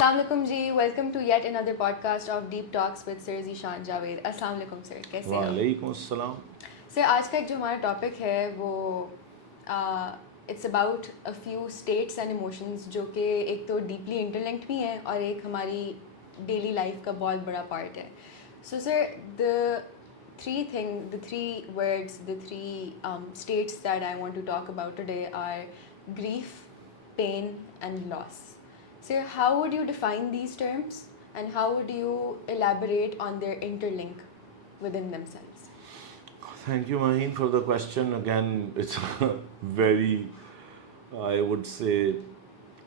السلام علیکم جی، welcome to yet another podcast of deep talks with sir Zeeshan Javed. السلام علیکم سر، کیسے ہیں؟ وعلیکم السلام. سر آج کا جو ہمارا ٹاپک ہے وہ it's about a few states and emotions جو کہ ایک تو ڈیپلی انٹرلنکڈ بھی ہیں اور ایک ہماری ڈیلی لائف کا بہت بڑا پارٹ ہے. سو سر the three words, the three states that I want to talk about today are grief, pain and loss. So how would you define these terms and how would you elaborate on their interlink within themselves? Thank you, Maheen, for the question. Again, it's a very, I would say,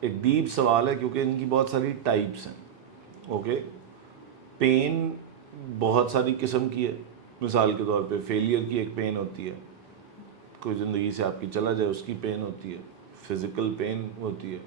ایک deep سوال ہے کیونکہ ان کی بہت ساری types ہیں. Okay, pain بہت ساری قسم کی ہے. مثال کے طور پہ فیلئر کی ایک پین ہوتی ہے, کوئی زندگی سے آپ کی چلا جائے اس کی پین ہوتی ہے. فزیکل پین ہوتی ہے,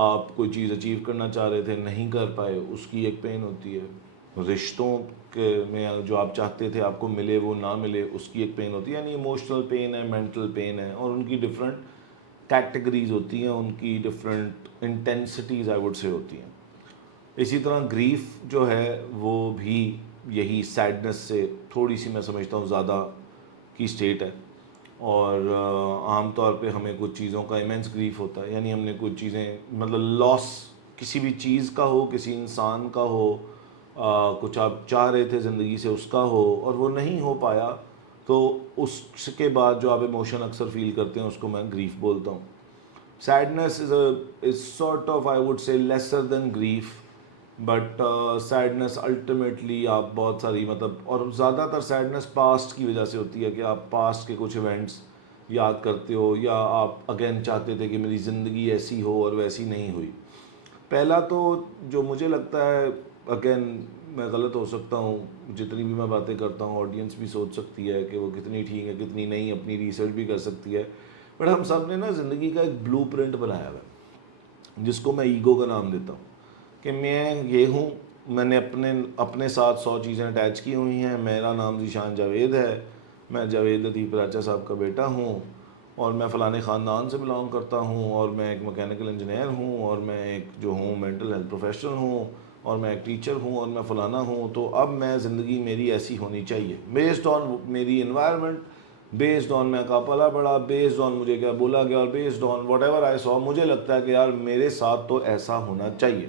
آپ کوئی چیز اچیو کرنا چاہ رہے تھے نہیں کر پائے اس کی ایک پین ہوتی ہے. رشتوں کے میں جو آپ چاہتے تھے آپ کو ملے وہ نہ ملے اس کی ایک پین ہوتی ہے. یعنی ایموشنل پین ہے, مینٹل پین ہے, اور ان کی ڈفرینٹ کیٹیگریز ہوتی ہیں, ان کی different intensities I would say ہوتی ہیں. اسی طرح گریف جو ہے وہ بھی یہی سیڈنس سے تھوڑی سی میں سمجھتا ہوں زیادہ کی اسٹیٹ ہے. اور عام طور پہ ہمیں کچھ چیزوں کا ایمنس گریف ہوتا ہے, یعنی ہم نے کچھ چیزیں مطلب لاس کسی بھی چیز کا ہو, کسی انسان کا ہو, کچھ آپ چاہ رہے تھے زندگی سے اس کا ہو اور وہ نہیں ہو پایا, تو اس کے بعد جو آپ ایموشن اکثر فیل کرتے ہیں اس کو میں گریف بولتا ہوں. Sadness is sort of I would say lesser than grief, but sadness ultimately آپ بہت ساری مطلب, اور زیادہ تر سیڈنس پاسٹ کی وجہ سے ہوتی ہے کہ آپ پاسٹ کے کچھ ایونٹس یاد کرتے ہو یا آپ اگین چاہتے تھے کہ میری زندگی ایسی ہو اور ویسی نہیں ہوئی. پہلا تو جو مجھے لگتا ہے, اگین میں غلط ہو سکتا ہوں, جتنی بھی میں باتیں کرتا ہوں آڈینس بھی سوچ سکتی ہے کہ وہ کتنی ٹھیک ہے کتنی نہیں, اپنی ریسرچ بھی کر سکتی ہے, بٹ ہم سب نے نا زندگی کا ایک بلو پرنٹ بنایا ہوا ہے جس کو میں ایگو کا نام دیتا ہوں کہ میں یہ ہوں, میں نے اپنے ساتھ 100 چیزیں اٹیچ کی ہوئی ہیں. میرا نام ذیشان جاوید ہے, میں جاوید لطیف راچا صاحب کا بیٹا ہوں, اور میں فلانے خاندان سے بلانگ کرتا ہوں, اور میں ایک میکینیکل انجینئر ہوں, اور میں ایک جو ہوں مینٹل ہیلتھ پروفیشنل ہوں, اور میں ایک ٹیچر ہوں, اور میں فلانا ہوں. تو اب میں زندگی میری ایسی ہونی چاہیے بیسڈ آن میری انوائرمنٹ, بیسڈ آن میں کہاں پلا بڑا, بیسڈ آن مجھے کیا بولا گیا, اور based on whatever I saw. مجھے لگتا ہے کہ یار میرے ساتھ تو ایسا ہونا چاہیے,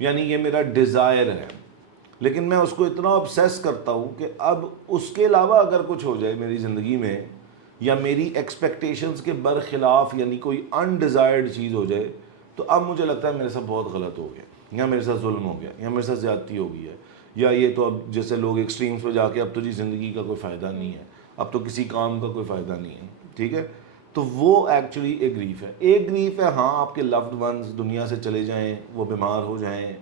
یعنی یہ میرا ڈیزائر ہے. لیکن میں اس کو اتنا obsess کرتا ہوں کہ اب اس کے علاوہ اگر کچھ ہو جائے میری زندگی میں, یا میری ایکسپیکٹیشنز کے برخلاف یعنی کوئی انڈیزائرڈ چیز ہو جائے, تو اب مجھے لگتا ہے میرے ساتھ بہت غلط ہو گیا, یا میرے ساتھ ظلم ہو گیا, یا میرے ساتھ زیادتی ہو گئی ہے, یا یہ تو اب جیسے لوگ ایکسٹریمز پہ جا کے اب تو جی زندگی کا کوئی فائدہ نہیں ہے, اب تو کسی کام کا کوئی فائدہ نہیں ہے. ٹھیک ہے, تو وہ ایکچولی ایک گریف ہے. ایک گریف ہے ہاں آپ کے لوڈ ونز دنیا سے چلے جائیں, وہ بیمار ہو جائیں,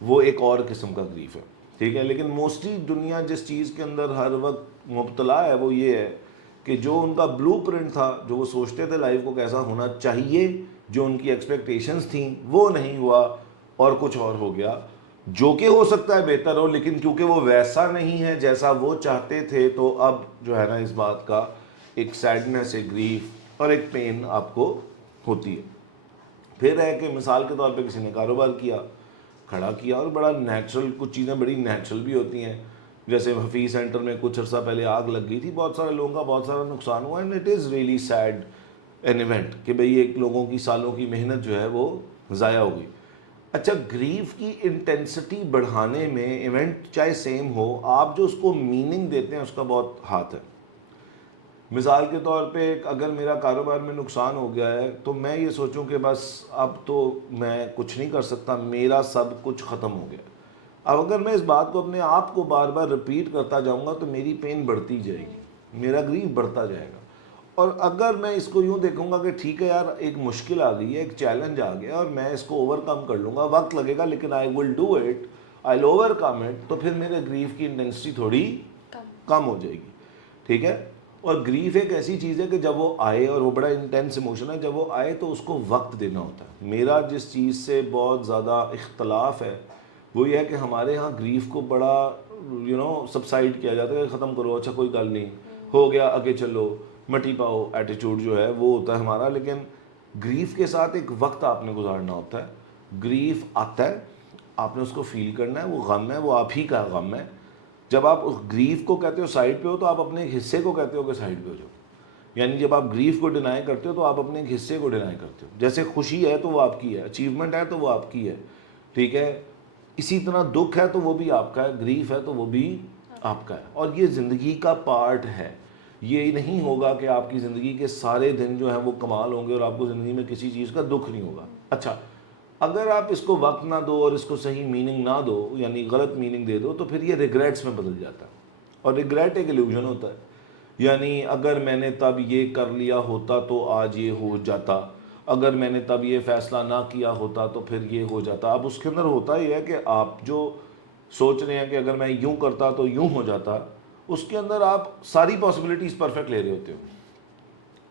وہ ایک اور قسم کا گریف ہے. ٹھیک ہے, لیکن موسٹلی دنیا جس چیز کے اندر ہر وقت مبتلا ہے وہ یہ ہے کہ جو ان کا بلو پرنٹ تھا, جو وہ سوچتے تھے لائف کو کیسا ہونا چاہیے, جو ان کی ایکسپیکٹیشنز تھیں وہ نہیں ہوا اور کچھ اور ہو گیا, جو کہ ہو سکتا ہے بہتر ہو, لیکن کیونکہ وہ ویسا نہیں ہے جیسا وہ چاہتے تھے, تو اب جو ہے نا اس بات کا ایک سیڈنس, ایک گریف اور ایک پین آپ کو ہوتی ہے. پھر ہے کہ مثال کے طور پہ کسی نے کاروبار کیا, کھڑا کیا, اور بڑا نیچرل, کچھ چیزیں بڑی نیچرل بھی ہوتی ہیں. جیسے حفیظ سینٹر میں کچھ عرصہ پہلے آگ لگ گئی تھی, بہت سارے لوگوں کا بہت سارا نقصان ہوا, and it is really sad an event کہ بھئی ایک لوگوں کی سالوں کی محنت جو ہے وہ ضائع ہو گئی. اچھا, گریف کی انٹینسٹی بڑھانے میں ایونٹ چاہے سیم ہو, آپ جو اس کو میننگ دیتے ہیں اس کا بہت ہاتھ ہے. مثال کے طور پہ اگر میرا کاروبار میں نقصان ہو گیا ہے تو میں یہ سوچوں کہ بس اب تو میں کچھ نہیں کر سکتا, میرا سب کچھ ختم ہو گیا. اب اگر میں اس بات کو اپنے آپ کو بار بار رپیٹ کرتا جاؤں گا تو میری پین بڑھتی جائے گی, میرا گریف بڑھتا جائے گا. اور اگر میں اس کو یوں دیکھوں گا کہ ٹھیک ہے یار ایک مشکل آ گئی ہے, ایک چیلنج آ گیا اور میں اس کو اوور کم کر لوں گا, وقت لگے گا لیکن I will do it, I will overcome it, تو پھر میرے گریف کی انٹینسٹی تھوڑی کم ہو جائے گی. ٹھیک ہے, اور گریف ایک ایسی چیز ہے کہ جب وہ آئے, اور وہ بڑا انٹینس ایموشن ہے, جب وہ آئے تو اس کو وقت دینا ہوتا ہے. میرا جس چیز سے بہت زیادہ اختلاف ہے وہ یہ ہے کہ ہمارے ہاں گریف کو بڑا سبسائڈ کیا جاتا ہے, ختم کرو, اچھا کوئی گل نہیں, ہو گیا آگے چلو, مٹی پاؤ ایٹیچیوڈ جو ہے وہ ہوتا ہے ہمارا. لیکن گریف کے ساتھ ایک وقت آپ نے گزارنا ہوتا ہے, گریف آتا ہے, آپ نے اس کو فیل کرنا ہے, وہ غم ہے, وہ آپ ہی کا غم ہے. جب آپ اس گریف کو کہتے ہو سائڈ پہ ہو تو آپ اپنے ایک حصے کو کہتے ہو کہ سائڈ پہ ہو جاؤ. یعنی جب آپ گریف کو ڈینائی کرتے ہو تو آپ اپنے ایک حصے کو ڈینائی کرتے ہو. جیسے خوشی ہے تو وہ آپ کی ہے, اچیومنٹ ہے تو وہ آپ کی ہے, ٹھیک ہے. اسی طرح دکھ ہے تو وہ بھی آپ کا ہے, گریف ہے تو وہ بھی آپ کا ہے. اور یہ زندگی کا پارٹ ہے. یہ نہیں ہوگا کہ آپ کی زندگی کے سارے دن جو ہیں وہ کمال ہوں گے اور آپ کو زندگی میں کسی چیز کا دکھ نہیں ہوگا. اچھا, اگر آپ اس کو وقت نہ دو اور اس کو صحیح میننگ نہ دو, یعنی غلط میننگ دے دو, تو پھر یہ ریگریٹس میں بدل جاتا ہے. اور ریگریٹ ایک ایلیوژن ہوتا ہے. یعنی اگر میں نے تب یہ کر لیا ہوتا تو آج یہ ہو جاتا, اگر میں نے تب یہ فیصلہ نہ کیا ہوتا تو پھر یہ ہو جاتا. اب اس کے اندر ہوتا یہ ہے کہ آپ جو سوچ رہے ہیں کہ اگر میں یوں کرتا تو یوں ہو جاتا, اس کے اندر آپ ساری پاسبلٹیز پرفیکٹ لے رہے ہوتے ہو.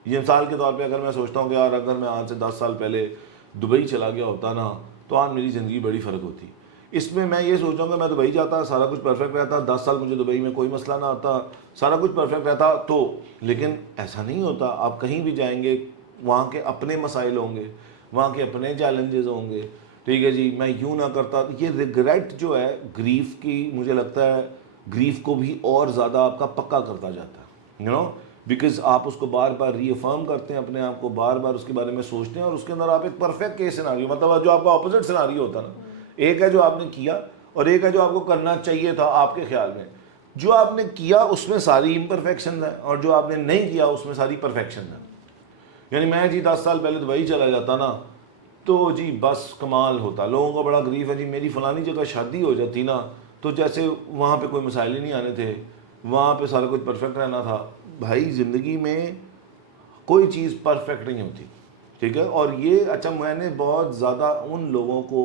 یہ مثال کے طور پہ اگر میں سوچتا ہوں کہ یار اگر میں آج سے 10 سال پہلے دبئی چلا گیا ہوتا نا تو آج میری زندگی بڑی فرق ہوتی. اس میں یہ سوچ رہا ہوں کہ میں دبئی جاتا, سارا کچھ پرفیکٹ رہتا, 10 سال مجھے دبئی میں کوئی مسئلہ نہ آتا, سارا کچھ پرفیکٹ رہتا تو. لیکن ایسا نہیں ہوتا. آپ کہیں بھی جائیں گے وہاں کے اپنے مسائل ہوں گے, وہاں کے اپنے چیلنجز ہوں گے, ٹھیک ہے جی. میں یوں نہ کرتا. یہ ریگریٹ جو ہے گریف کی, مجھے لگتا ہے گریف کو بھی اور زیادہ آپ کا پکا کرتا جاتا ہے, یو نو, بیکاز آپ اس کو بار بار ری افرم کرتے ہیں, اپنے آپ کو بار بار اس کے بارے میں سوچتے ہیں, اور اس کے اندر آپ ایک پرفیکٹ کیس سیناریو, مطلب جو آپ کا اپوزٹ سیناریو ہوتا ہے نا, ایک ہے جو آپ نے کیا اور ایک ہے جو آپ کو کرنا چاہیے تھا آپ کے خیال میں. جو آپ نے کیا اس میں ساری امپرفیکشن ہیں, اور جو آپ نے نہیں کیا اس میں ساری پرفیکشن ہیں. یعنی میں جی 10 سال پہلے دبئی چلا جاتا نا تو جی بس کمال ہوتا. لوگوں کا بڑا گریف ہے جی, میری فلانی جگہ شادی ہو جاتی نا تو جیسے وہاں پہ کوئی مسائل ہی نہیں آنے تھے, وہاں پہ سارا کچھ پرفیکٹ رہنا تھا. بھائی زندگی میں کوئی چیز پرفیکٹ نہیں ہوتی, ٹھیک ہے. اور یہ اچھا, میں نے بہت زیادہ ان لوگوں کو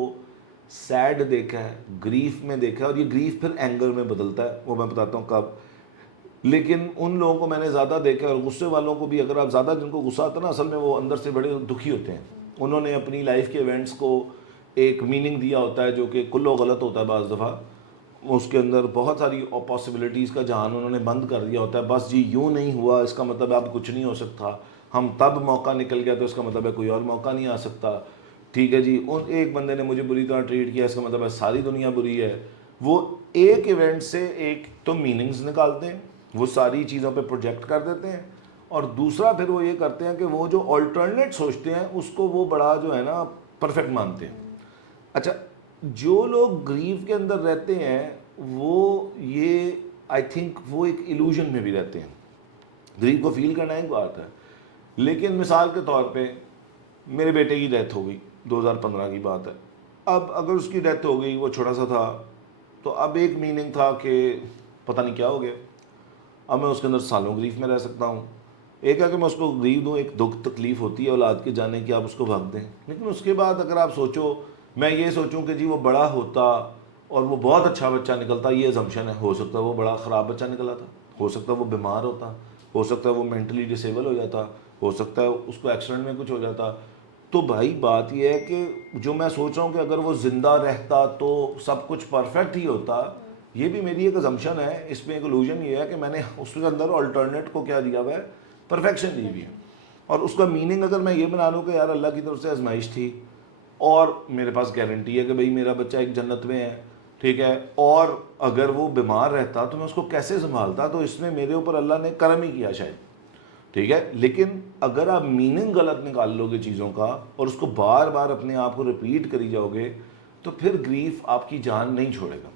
سیڈ دیکھا ہے, گریف میں دیکھا ہے, اور یہ گریف پھر اینگر میں بدلتا ہے, وہ میں بتاتا ہوں کب. لیکن ان لوگوں کو میں نے زیادہ دیکھا ہے, اور غصے والوں کو بھی. اگر آپ زیادہ جن کو غصہ آتا ہے نا, اصل میں وہ اندر سے بڑے دکھی ہوتے ہیں. انہوں نے اپنی لائف کے ایونٹس کو ایک میننگ دیا ہوتا ہے جو کہ کلو غلط ہوتا ہے بعض دفعہ. اس کے اندر بہت ساری پاسبلٹیز کا جہان انہوں نے بند کر دیا ہوتا ہے. بس جی یوں نہیں ہوا اس کا مطلب اب کچھ نہیں ہو سکتا, ہم تب موقع نکل گیا تو اس کا مطلب ہے کوئی اور موقع نہیں آ سکتا, ٹھیک ہے جی. ان ایک بندے نے مجھے بری طرح ٹریٹ کیا, اس کا مطلب ہے ساری دنیا بری ہے. وہ ایک ایونٹ سے ایک تو میننگز نکالتے ہیں, وہ ساری چیزوں پہ پروجیکٹ کر دیتے ہیں, اور دوسرا پھر وہ یہ کرتے ہیں کہ وہ جو آلٹرنیٹ سوچتے ہیں اس کو وہ بڑا جو ہے نا پرفیکٹ مانتے ہیں. اچھا, جو لوگ گریف کے اندر رہتے ہیں وہ یہ آئی تھنک وہ ایک ایلوژن میں بھی رہتے ہیں. گریف کو فیل کرنا ایک بات ہے, لیکن مثال کے طور پہ میرے بیٹے کی ڈیتھ ہو گئی, 2015 کی بات ہے. اب اگر اس کی ڈیتھ ہو گئی, وہ چھوٹا سا تھا, تو اب ایک میننگ تھا کہ پتہ نہیں کیا ہو گیا. اب میں اس کے اندر سالوں گریف میں رہ سکتا ہوں. ایک ہے کہ میں اس کو گریف دوں, ایک دکھ تکلیف ہوتی ہے اولاد کے جانے کی, آپ اس کو بھاگ دیں. لیکن اس کے بعد اگر آپ سوچو, میں یہ سوچوں کہ جی وہ بڑا ہوتا اور وہ بہت اچھا بچہ نکلتا, یہ ازمپشن ہے. ہو سکتا ہے وہ بڑا خراب بچہ نکلا تھا, ہو سکتا ہے وہ بیمار ہوتا, ہو سکتا ہے وہ مینٹلی ڈسیبل ہو جاتا, ہو سکتا ہے اس کو ایکسیڈنٹ میں کچھ ہو جاتا. تو بھائی بات یہ ہے کہ جو میں سوچ رہا ہوں کہ اگر وہ زندہ رہتا تو سب کچھ پرفیکٹ ہی ہوتا, یہ بھی میری ایک ازمپشن ہے. اس میں ایک الوژن یہ ہے کہ میں نے اس کے اندر آلٹرنیٹ کو کیا دیا ہوا ہے, پرفیکشن دی ہوئی ہے. اور اس کا میننگ اگر میں یہ بنا لوں کہ یار اللہ کی طرف سے آزمائش تھی, اور میرے پاس گارنٹی ہے کہ بھئی میرا بچہ ایک جنت میں ہے, ٹھیک ہے, اور اگر وہ بیمار رہتا تو میں اس کو کیسے سنبھالتا, تو اس میں میرے اوپر اللہ نے کرم ہی کیا شاید, ٹھیک ہے. لیکن اگر آپ میننگ غلط نکال لو گے چیزوں کا اور اس کو بار بار اپنے آپ کو ریپیٹ کری جاؤ گے تو پھر گریف آپ کی جان نہیں چھوڑے گا.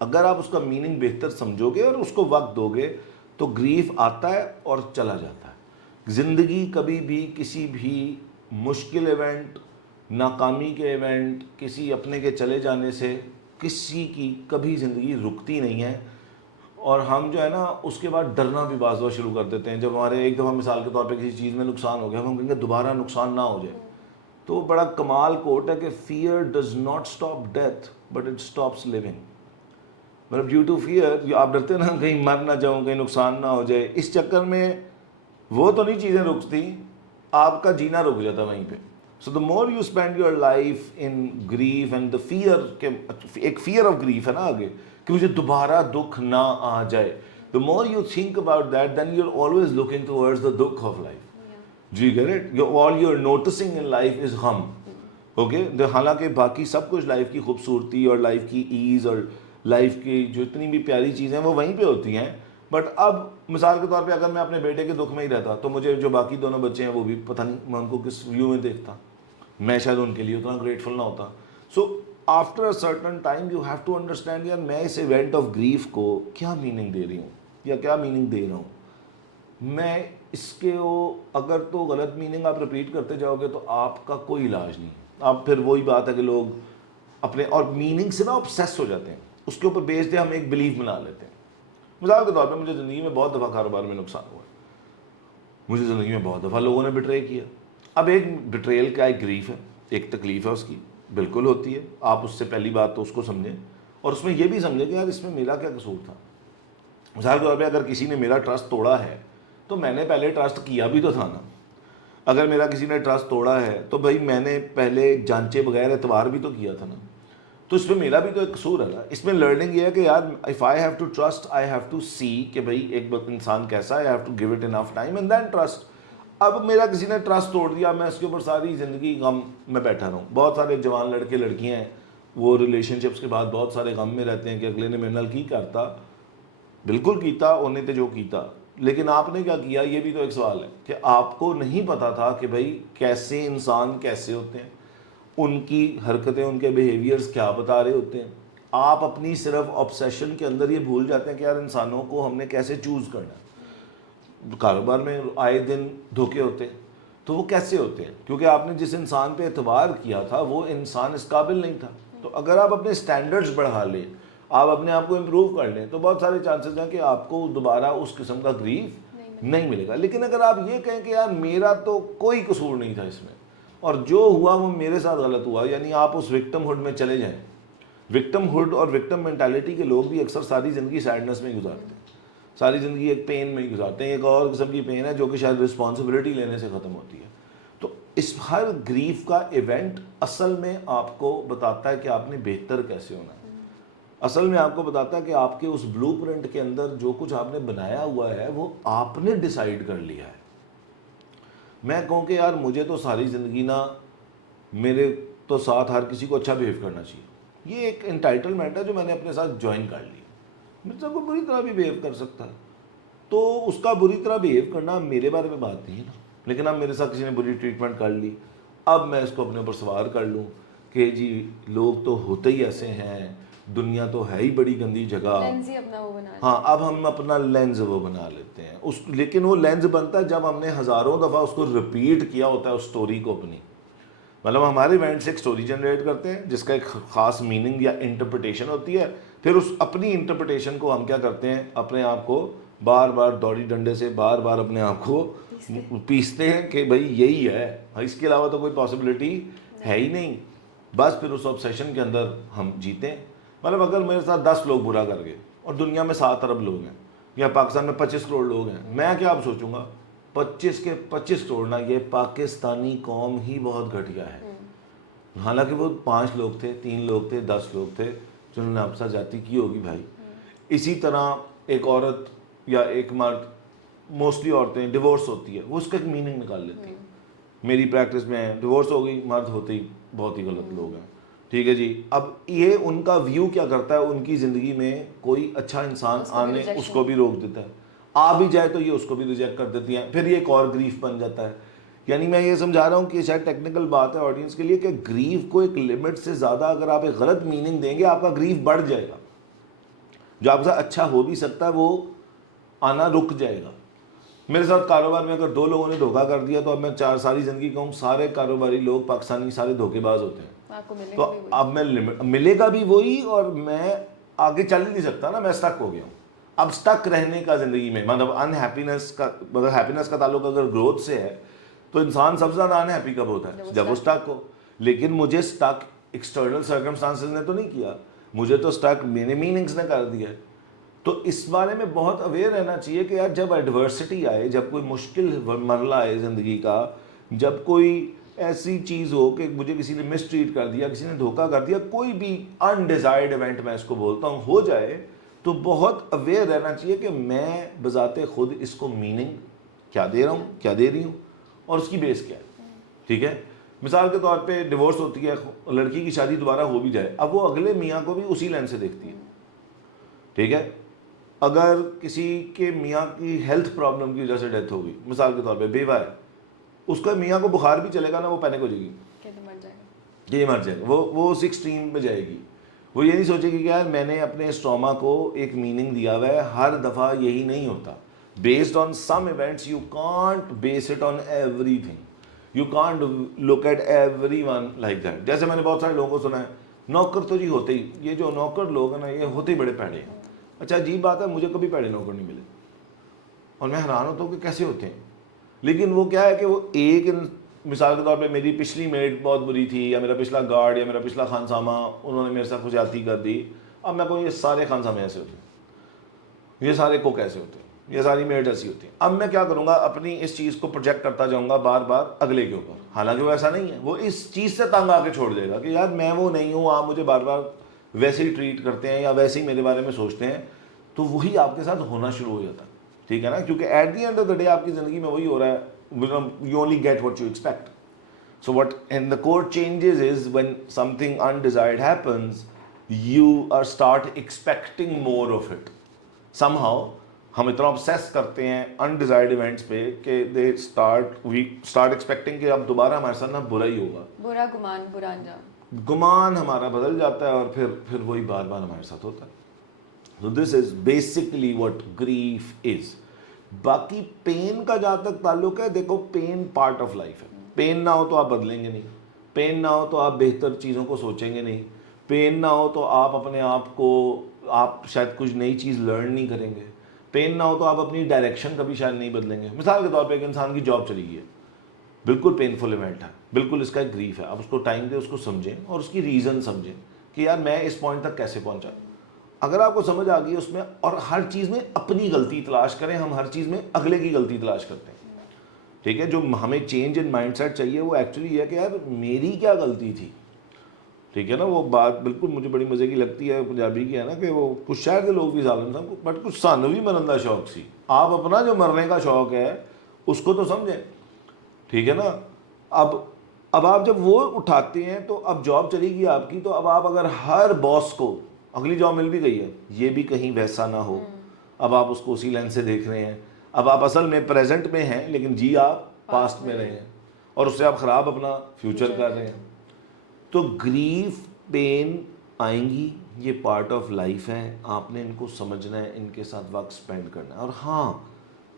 اگر آپ اس کا میننگ بہتر سمجھو گے اور اس کو وقت دو گے تو گریف آتا ہے اور چلا جاتا ہے. زندگی کبھی بھی کسی بھی مشکل ایونٹ, ناکامی کے ایونٹ, کسی اپنے کے چلے جانے سے کسی کی کبھی زندگی رکتی نہیں ہے. اور ہم جو ہے نا اس کے بعد ڈرنا بھی بعض بار شروع کر دیتے ہیں. جب ہمارے ایک دفعہ مثال کے طور پہ کسی چیز میں نقصان ہو گیا, ہم کہیں گے دوبارہ نقصان نہ ہو جائے. تو بڑا کمال کوٹ ہے کہ fear does not stop death but it stops living. مطلب ڈیو ٹو فیئر آپ ڈرتے نا کہیں مر نہ جاؤں, کہیں نقصان نہ ہو جائے, اس چکر میں وہ تو نہیں چیزیں رکتی, آپ کا جینا رک جاتا وہیں پہ. So the more you spend your life in grief and the fear, کہ ایک فیئر آف گریف ہے نا آگے کہ مجھے دوبارہ دکھ نہ آ جائے. The more you think about that then you are always looking towards the دکھ of life. Do you get it? All you're noticing in life is غم. اوکے. حالانکہ باقی سب کچھ لائف کی خوبصورتی اور لائف کی ایز اور لائف کی جو اتنی بھی پیاری چیزیں وہ وہیں پہ ہوتی ہیں. بٹ اب مثال کے طور پہ اگر میں اپنے بیٹے کے دکھ میں ہی رہتا تو مجھے جو باقی دونوں بچے ہیں وہ بھی پتہ نہیں میں ان کو کس ویو میں دیکھتا, میں شاید ان کے لیے اتنا گریٹفل نہ ہوتا. So after a certain time you have to understand یار میں اس ایونٹ آف گریف کو کیا میننگ دے رہی ہوں یا کیا میننگ دے رہا ہوں. میں اس کے اگر تو غلط میننگ آپ رپیٹ کرتے جاؤ گے تو آپ کا کوئی علاج نہیں. اب پھر وہی بات ہے کہ لوگ اپنے اور میننگ سے نا obsess ہو جاتے ہیں, اس کے اوپر بیس دے ہم ایک بلیف بنا لیتے ہیں. مثال کے طور پہ مجھے زندگی میں بہت دفعہ کاروبار میں نقصان ہوا ہے, مجھے زندگی میں بہت دفعہ لوگوں نے بٹرے کیا. اب ایک بٹریل کا ایک گریف ہے, ایک تکلیف ہے, اس کی بالکل ہوتی ہے. آپ اس سے پہلی بات تو اس کو سمجھیں اور اس میں یہ بھی سمجھیں کہ یار اس میں میرا کیا قصور تھا. مثال کے طور پہ اگر کسی نے میرا ٹرسٹ توڑا ہے تو میں نے پہلے ٹرسٹ کیا بھی تو تھا نا. اگر میرا کسی نے ٹرسٹ توڑا ہے تو بھائی میں نے پہلے جانچے بغیر اعتبار بھی تو کیا تھا نا. تو اس میں میرا بھی تو ایک قصور ہے نا. اس میں لرننگ یہ ہے کہ یار if I have to trust I have to see کہ بھائی ایک انسان کیسا ہے, I have to give it enough time and then trust. اب میرا کسی نے ٹرسٹ توڑ دیا, میں اس کے اوپر ساری زندگی غم میں بیٹھا رہوں. بہت سارے جوان لڑکے لڑکیاں ہیں وہ ریلیشن شپس کے بعد بہت سارے غم میں رہتے ہیں کہ اگلے نے میرے نال کی کرتا, بالکل کیتا انہیں تے جو کیتا, لیکن آپ نے کیا کیا. یہ بھی تو ایک سوال ہے کہ آپ کو نہیں پتا تھا کہ بھائی کیسے انسان کیسے ہوتے ہیں, ان کی حرکتیں ان کے بیہیویئرز کیا بتا رہے ہوتے ہیں. آپ اپنی صرف آبسیشن کے اندر یہ بھول جاتے ہیں کہ یار انسانوں کو ہم نے کیسے چوز کرنا ہے. کاروبار میں آئے دن دھوکے ہوتے ہیں, تو وہ کیسے ہوتے ہیں؟ کیونکہ آپ نے جس انسان پہ اعتبار کیا تھا وہ انسان اس قابل نہیں تھا. تو اگر آپ اپنے سٹینڈرڈز بڑھا لیں, آپ اپنے آپ کو امپروو کر لیں, تو بہت سارے چانسز ہیں کہ آپ کو دوبارہ اس قسم کا گریف نہیں ملے گا. لیکن اگر آپ یہ کہیں کہ یار میرا تو کوئی قصور نہیں تھا اس میں اور جو ہوا وہ میرے ساتھ غلط ہوا, یعنی آپ اس وکٹم ہوڈ میں چلے جائیں. وکٹم ہوڈ اور وکٹم مینٹالٹی کے لوگ بھی اکثر ساری زندگی سیڈنس میں گزارتے ہیں, ساری زندگی ایک پین میں ہی گزارتے ہیں. ایک اور قسم کی پین ہے جو کہ شاید رسپانسبلٹی لینے سے ختم ہوتی ہے. تو اس ہر گریف کا ایونٹ اصل میں آپ کو بتاتا ہے کہ آپ نے بہتر کیسے ہونا ہے. اصل میں آپ کو بتاتا ہے کہ آپ کے اس بلو پرنٹ کے اندر جو کچھ آپ نے بنایا ہوا ہے وہ آپ نے ڈیسائیڈ کر لیا ہے. میں کہوں کہ یار مجھے تو ساری زندگی نا میرے تو ساتھ ہر کسی کو اچھا بیہیو کرنا چاہیے, یہ ایک انٹائٹلمنٹ ہے جو میں نے اپنے ساتھ جوائن کر لی. میرے ساتھ کوئی بری طرح بھی بیہیو کر سکتا ہے, تو اس کا بری طرح بیہیو کرنا میرے بارے میں بات نہیں ہے نا. لیکن اب میرے ساتھ کسی نے بری ٹریٹمنٹ کر لی, اب میں اس کو اپنے اوپر سوار کر لوں کہ جی لوگ تو ہوتے ہی ایسے ہیں, دنیا تو ہے ہی بڑی گندی جگہ. ہاں, اب ہم اپنا لینز وہ بنا لیتے ہیں اس, لیکن وہ لینز بنتا ہے جب ہم نے ہزاروں دفعہ اس کو ریپیٹ کیا ہوتا ہے اس سٹوری کو اپنی. مطلب ہمارے ایونٹ سے ایک سٹوری جنریٹ کرتے ہیں جس کا ایک خاص میننگ یا انٹرپریٹیشن ہوتی ہے. پھر اس اپنی انٹرپریٹیشن کو ہم کیا کرتے ہیں, اپنے آپ کو بار بار دوڑی ڈنڈے سے بار بار اپنے آپ کو پیستے ہیں کہ بھائی یہی ہے, اس کے علاوہ تو کوئی پاسبلٹی ہے ہی نہیں. بس پھر اس آبسیشن کے اندر ہم جیتے ہیں. مطلب اگر میرے ساتھ 10 لوگ برا کر گئے اور دنیا میں 7 ارب لوگ ہیں یا پاکستان میں 25 کروڑ لوگ ہیں, میں کیا اب سوچوں گا 25 کے 25 کروڑ نا, یہ پاکستانی قوم ہی بہت گھٹیا ہے. حالانکہ وہ 5 لوگ تھے, 3 لوگ تھے, 10 لوگ تھے جنہوں نے آپسہ جاتی کی ہوگی بھائی. اسی طرح ایک عورت یا ایک مرد, موسٹلی عورتیں ڈیورس ہوتی ہے, وہ اس کا ایک میننگ نکال لیتی ہیں. میری پریکٹس میں ڈیورس ہو گئی, مرد ہوتے ہی بہت ہی غلط لوگ ہیں. ٹھیک ہے جی, اب یہ ان کا ویو کیا کرتا ہے, ان کی زندگی میں کوئی اچھا انسان آنے اس کو بھی روک دیتا ہے, آ بھی جائے تو یہ اس کو بھی ریجیکٹ کر دیتی ہیں. پھر یہ ایک اور گریف بن جاتا ہے. یعنی میں یہ سمجھا رہا ہوں کہ شاید ٹیکنیکل بات ہے آڈینس کے لیے کہ گریف کو ایک لمٹ سے زیادہ اگر آپ ایک غلط میننگ دیں گے آپ کا گریف بڑھ جائے گا. جو آپ سے اچھا ہو بھی سکتا ہے وہ آنا رک جائے گا. میرے ساتھ کاروبار میں اگر 2 لوگوں نے دھوکہ کر دیا تو اب میں ساری زندگی کہوں سارے کاروباری لوگ پاکستانی سارے دھوکے باز ہوتے ہیں. تو اب میں ملے گا بھی وہی اور میں آگے چل ہی نہیں سکتا نا, میں اسٹک ہو گیا ہوں. اب اسٹک رہنے کا زندگی میں مطلب انہیپینس کا, مطلب ہیپینس کا تعلق اگر گروتھ سے ہے تو انسان سب سے زیادہ انہیپی کب ہوتا ہے, جب وہ اسٹک ہو. لیکن مجھے اسٹک ایکسٹرنل سرکمسٹانسز نے تو نہیں کیا, مجھے تو اسٹک میرے میننگز نے کر دیا ہے. تو اس بارے میں بہت اویئر رہنا چاہیے کہ یار جب ایڈورسٹی آئے, جب کوئی مشکل مرحلہ آئے زندگی کا, جب کوئی ایسی چیز ہو کہ مجھے کسی نے مس ٹریٹ کر دیا, کسی نے دھوکہ کر دیا, کوئی بھی انڈیزائرڈ ایونٹ میں اس کو بولتا ہوں ہو جائے, تو بہت اویئر رہنا چاہیے کہ میں بذات خود اس کو میننگ کیا دے رہا ہوں, کیا دے رہی ہوں, اور اس کی بیس کیا ہے. ٹھیک ہے, مثال کے طور پہ ڈیورس ہوتی ہے, لڑکی کی شادی دوبارہ ہو بھی جائے, اب وہ اگلے میاں کو بھی اسی لائن سے دیکھتی ہے, ٹھیک ہے. اگر کسی کے میاں کی ہیلتھ پرابلم کی وجہ سے ڈیتھ ہو گئی, مثال کے طور پہ بیوہ ہے, اس کا میاں کو بخار بھی چلے گا نا, وہ پینک ہو جائے گی کہ تو مر جائے گا, کہ یہ مر جائے گا, وہ اس ایکسٹریم میں جائے گی. وہ یہ نہیں سوچے گی کہ یار میں نے اپنے اس ٹراما کو ایک میننگ دیا ہوا ہے, ہر دفعہ یہی نہیں ہوتا. Based on some events you can't base it on everything, you can't look at everyone like that. جیسے میں نے بہت سارے لوگوں کو سنا ہے نوکر تو جی ہوتے ہی, یہ جو نوکر لوگ ہیں نا یہ ہوتے ہی بڑے پیڑے ہیں. اچھا عجیب بات ہے, مجھے کبھی پیڑے نوکر نہیں ملے اور میں حیران ہوتا ہوں کہ کیسے ہوتے ہیں. لیکن وہ کیا ہے کہ وہ ایک, مثال کے طور پہ میری پچھلی میٹ بہت بری تھی, یا میرا پچھلا گارڈ یا میرا پچھلا خانسامہ, انہوں نے میرے ساتھ کچھ زیادتی کر دی. اب میں کہوں یہ سارے خانسامے ایسے ہوتے ہیں, یہ سارے کوک ایسے ہوتے ہیں, یہ ساری میٹ ایسی ہوتی ہیں. اب میں کیا کروں گا, اپنی اس چیز کو پروجیکٹ کرتا جاؤں گا بار بار اگلے کے اوپر, حالانکہ وہ ایسا نہیں ہے. وہ اس چیز سے تنگ آ کے چھوڑ دے گا کہ یار میں وہ نہیں ہوں, آپ مجھے بار بار ویسے ہی ٹریٹ کرتے ہیں یا ویسے ہی میرے بارے میں سوچتے ہیں. تو وہی آپ کے ساتھ ہونا شروع ہو جاتا ہے, ٹھیک ہے نا, کیونکہ at the end of the day آپ کی زندگی میں وہی ہو رہا ہے, you only get what you expect. So what and the core changes is when something undesired happens, you start expecting more of it. Somehow ہم اتنا obsess کرتے ہیں undesired events پہ کہ we start expecting کہ اب دوبارہ ہمارے ساتھ نا برا ہی ہوگا, برا گمان, برا انجام, گمان ہمارا بدل جاتا ہے اور پھر وہی بار بار ہمارے ساتھ ہوتا ہے. So this is basically what grief is. باقی پین کا جہاں تک تعلق ہے, دیکھو پین پارٹ آف لائف ہے. پین نہ ہو تو آپ بدلیں گے نہیں, پین نہ ہو تو آپ بہتر چیزوں کو سوچیں گے نہیں, پین نہ ہو تو آپ اپنے آپ کو, آپ شاید کچھ نئی چیز لرن نہیں کریں گے, پین نہ ہو تو آپ اپنی ڈائریکشن کبھی شاید نہیں بدلیں گے. مثال کے طور پہ ایک انسان کی جاب چلی گئی ہے, بالکل پینفل ایونٹ ہے, بالکل اس کا ایک گریف ہے, آپ اس کو ٹائم دیں, اس کو سمجھیں اور اس کی ریزن سمجھیں کہ یار میں اس پوائنٹ تک کیسے پہنچا. اگر آپ کو سمجھ آ گئی اس میں, اور ہر چیز میں اپنی غلطی تلاش کریں, ہم ہر چیز میں اگلے کی غلطی تلاش کرتے ہیں, ٹھیک ہے. جو ہمیں چینج ان مائنڈ سیٹ چاہیے وہ ایکچولی یہ ہے کہ یار میری کیا غلطی تھی, ٹھیک ہے نا. وہ بات بالکل مجھے بڑی مزے کی لگتی ہے, پنجابی کی ہے نا, کہ وہ کچھ شہر کے لوگ بھی ظالم تھا بٹ کچھ سانو بھی مرن کا شوق سی. آپ اپنا جو مرنے کا شوق ہے اس کو تو سمجھیں, ٹھیک ہے نا. اب آپ جب وہ اٹھاتے ہیں تو اب جاب چلی گئی آپ کی, تو اب آپ اگر ہر باس کو اگلی جاب مل بھی گئی ہے, یہ بھی کہیں ویسا نہ ہو, اب آپ اس کو اسی لائن سے دیکھ رہے ہیں. اب آپ اصل میں پریزنٹ میں ہیں لیکن جی آپ پاسٹ میں رہے ہیں, اور اس سے آپ خراب اپنا فیوچر کر رہے ہیں. تو گریف, پین آئیں گی, یہ پارٹ آف لائف ہے, آپ نے ان کو سمجھنا ہے, ان کے ساتھ وقت اسپینڈ کرنا ہے. اور ہاں,